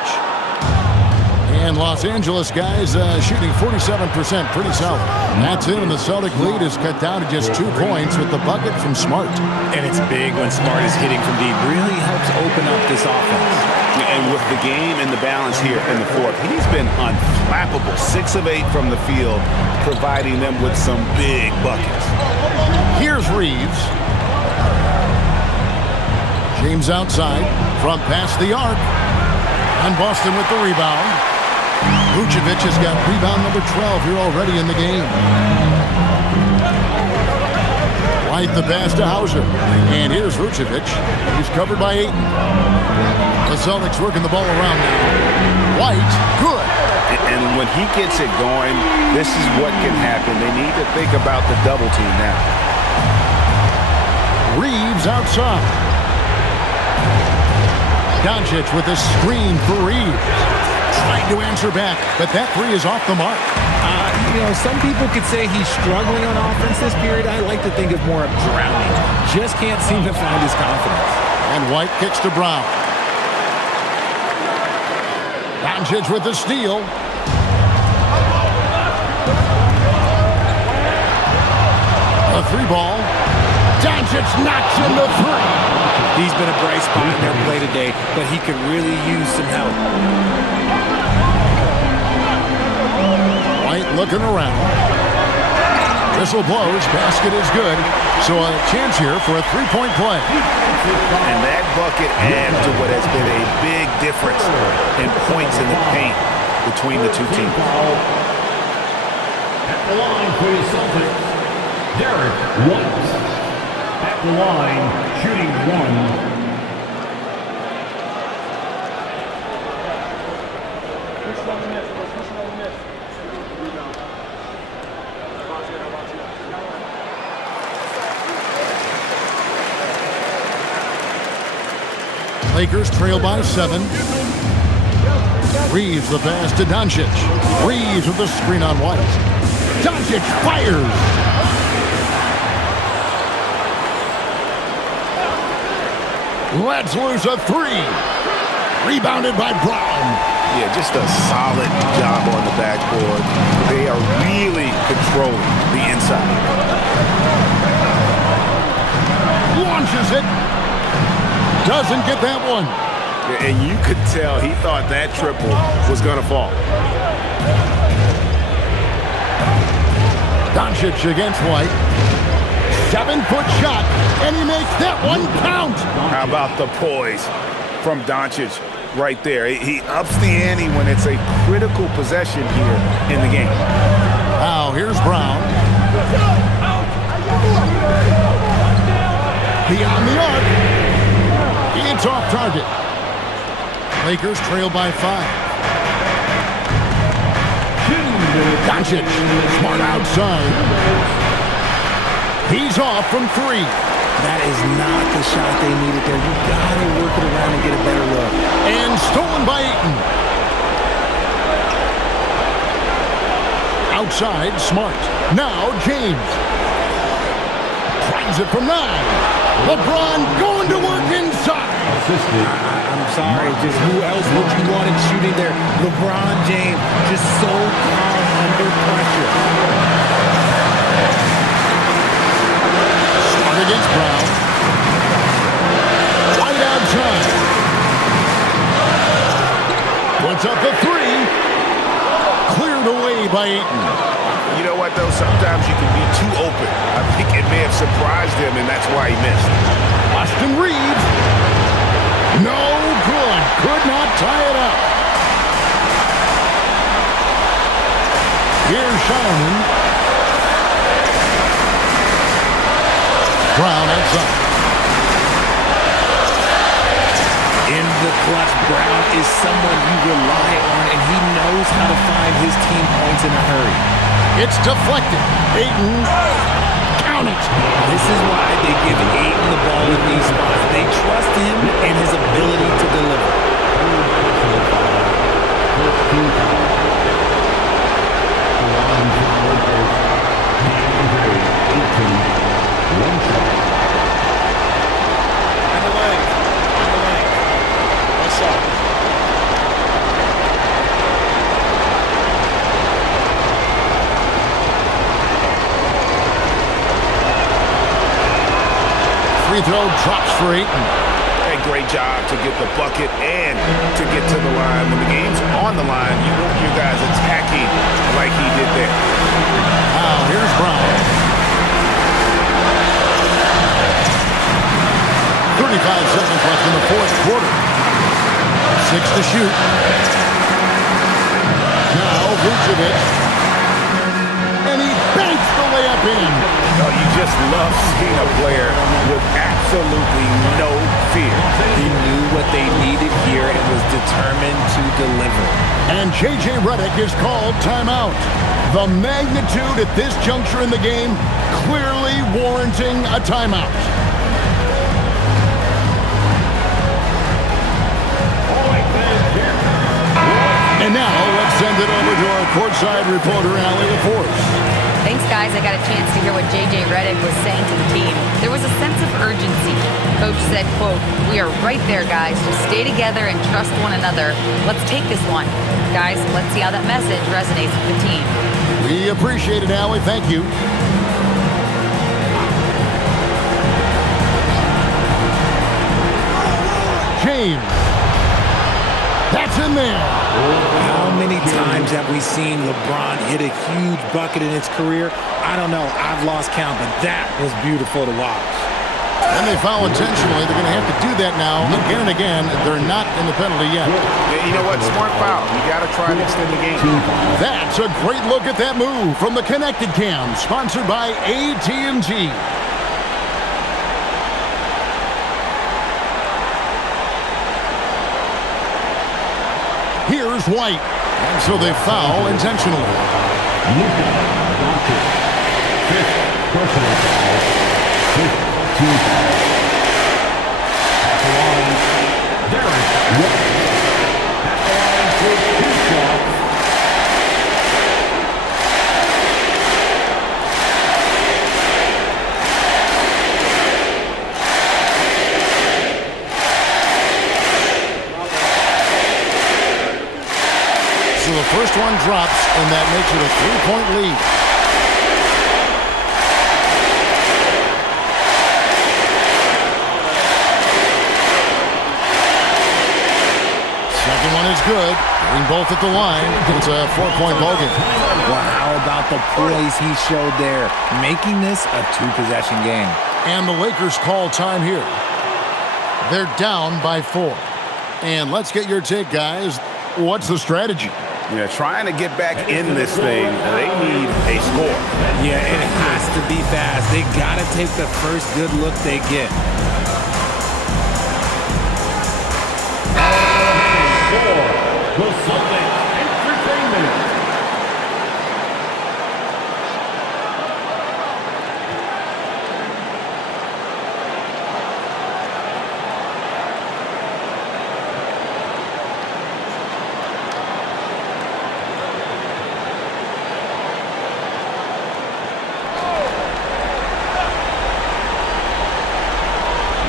And Los Angeles guys shooting 47%, pretty solid. That's it, and the Celtic lead is cut down to just 2 points with the bucket from Smart. And it's big when Smart is hitting from deep. Really helps open up this offense. And with the game and the balance here in the fourth, he's been unflappable. 6 of 8 from the field, providing them with some big buckets. Here's Reeves. James outside, front past the arc. And Boston with the rebound. Vucevic has got rebound number 12 here already in the game. White the pass to Hauser. And here's Vucevic. He's covered by Ayton. The Celtics working the ball around now. White, good. And when he gets it going, this is what can happen. They need to think about the double team now. Reeves outside. Doncic with a screen for Reeves. Trying to answer back, but that three is off the mark. Some people could say he's struggling on offense this period. I like to think of more of drowning. Just can't seem to find his confidence. And White kicks to Brown. Doncic with the steal. A three ball. Doncic knocks in the three. He's been a bright spot in their play today, but he could really use some help. White looking around. Whistle blows. Basket is good. So a chance here for a three-point play. And that bucket adds to what has been a big difference in points in the paint between the two teams. At the line for the Celtics, Derek White. At the line, shooting one. Lakers trail by 7. Reeves the pass to Doncic. Reeves with the screen on White. Doncic fires. Lets loose a three. Rebounded by Brown. Yeah, just a solid job on the backboard. They are really controlling the inside. Launches it. Doesn't get that one. And you could tell he thought that triple was going to fall. Doncic against White. 7-foot shot, and he makes that one count. How about the poise from Doncic right there? He ups the ante when it's a critical possession here in the game. Now, here's Brown. Beyond the arc. It's off target. Lakers trail by 5. Doncic, smart outside. He's off from 3. That is not the shot they needed there. You gotta work it around and get a better look. And stolen by Ayton. Outside, Smart. Now James. Tries it from 9. LeBron going to work inside. I'm sorry, just who else would you want it shooting there? LeBron James, just so calm under pressure. Smart against Brown. White outside. Puts up the 3. Cleared away by Ayton. You know what, though? Sometimes you can be too open. I think it may have surprised him, and that's why he missed. Austin Reeves. No good. Could not tie it up. Here's Shannon. Brown outside. In the clutch, Brown is someone you rely on, and he knows how to find his team points in a hurry. It's deflected. Ayton. Count it. This is why they give Ayton the ball in these spots. They trust him and his ability to deliver. Free throw drops for Ayton. A great job to get the bucket and to get to the line. When the game's on the line, you want your guys attacking like he did there. Now, here's Brown. 35 seconds left in the fourth quarter. 6 to shoot. Now, Vucevic. And he banks the layup in. Oh, you just love seeing a player with absolutely no fear. He knew what they needed here and was determined to deliver. And J.J. Redick is called timeout. The magnitude at this juncture in the game clearly warranting a timeout. it over to our courtside reporter, Allie LaForce. Thanks, guys. I got a chance to hear what J.J. Redick was saying to the team. There was a sense of urgency. Coach said, quote, "We are right there, guys. Just stay together and trust one another. Let's take this one." Guys, let's see how that message resonates with the team. We appreciate it, Allie. Thank you. James. That's in there. How many times have we seen LeBron hit a huge bucket in his career? I don't know. I've lost count, but that was beautiful to watch. And they foul intentionally. They're going to have to do that now again and again. They're not in the penalty yet. You know what? Smart foul. You got to try and extend the game. That's a great look at that move from the Connected Cam, sponsored by AT&T. Here's White. And so they foul intentionally. Fifth personal foul. Fifth team foul. At the line, Derek White. At the line for 2 shots. So the first one drops, and that makes it a 3-point lead. Second one is good. Getting both at the line. It's a 4-point ball game. Wow, how about the poise he showed there, making this a 2-possession game. And the Lakers call time here. They're down by 4. And let's get your take, guys. What's the strategy? Yeah, trying to get back in this thing, they need a score. Yeah, it has to be fast. They got to take the first good look they get. The Celtics Entertainment.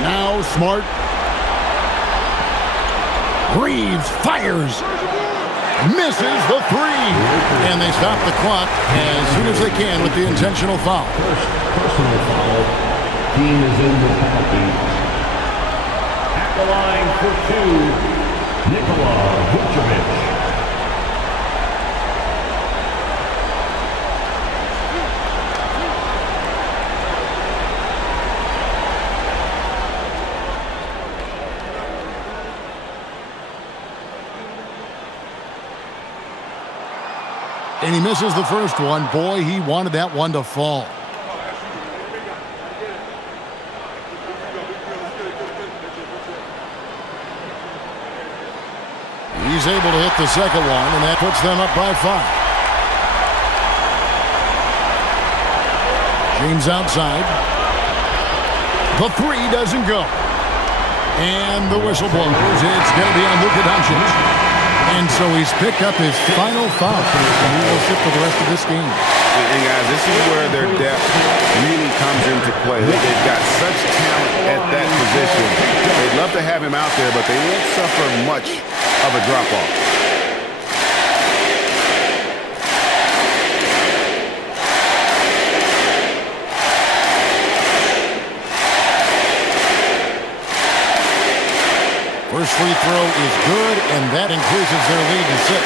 Now Smart. Reeves fires. Misses the 3. And they stop the clock as soon as they can with the intentional foul. First personal foul. Team is in the penalty. At the line for 2, Nikola Vucevic. And he misses the first one. Boy, he wanted that one to fall. He's able to hit the second one, and that puts them up by 5. James outside. The 3 doesn't go. And the whistle blows. It's going to be on Luka Doncic. And so he's picked up his final foul, and he will sit for the rest of this game. And guys, this is where their depth really comes into play. They've got such talent at that position. They'd love to have him out there, but they won't suffer much of a drop-off. First free throw is good, and that increases their lead to 6.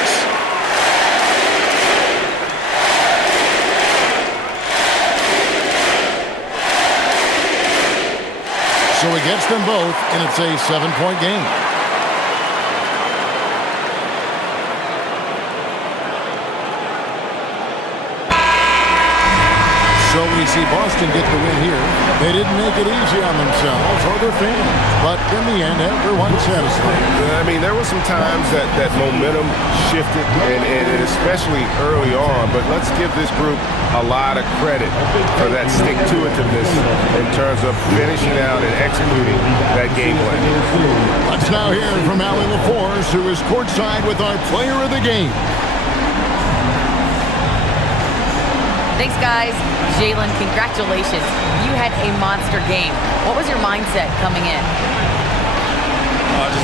So he gets them both, and it's a 7-point game. So we see Boston get the win here. They didn't make it easy on themselves or their fans, but in the end, everyone's satisfied. I mean, there were some times that momentum shifted, and especially early on, but let's give this group a lot of credit for that stick-to-itiveness in terms of finishing out and executing that game plan. Let's now hear from Allie LaForce, who is courtside with our player of the game. Thanks, guys. Jalen, congratulations. You had a monster game. What was your mindset coming in?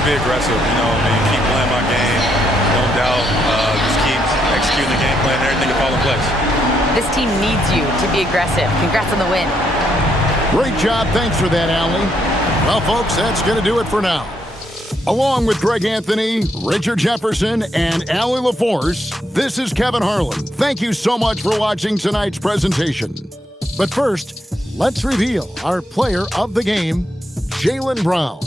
Just be aggressive, keep playing my game, no doubt. Just keep executing the game plan, everything will fall in place. This team needs you to be aggressive. Congrats on the win. Great job. Thanks for that, Allie. Well, folks, that's going to do it for now. Along with Greg Anthony, Richard Jefferson, and Allie LaForce, this is Kevin Harlan. Thank you so much for watching tonight's presentation. But first, let's reveal our player of the game, Jaylen Brown.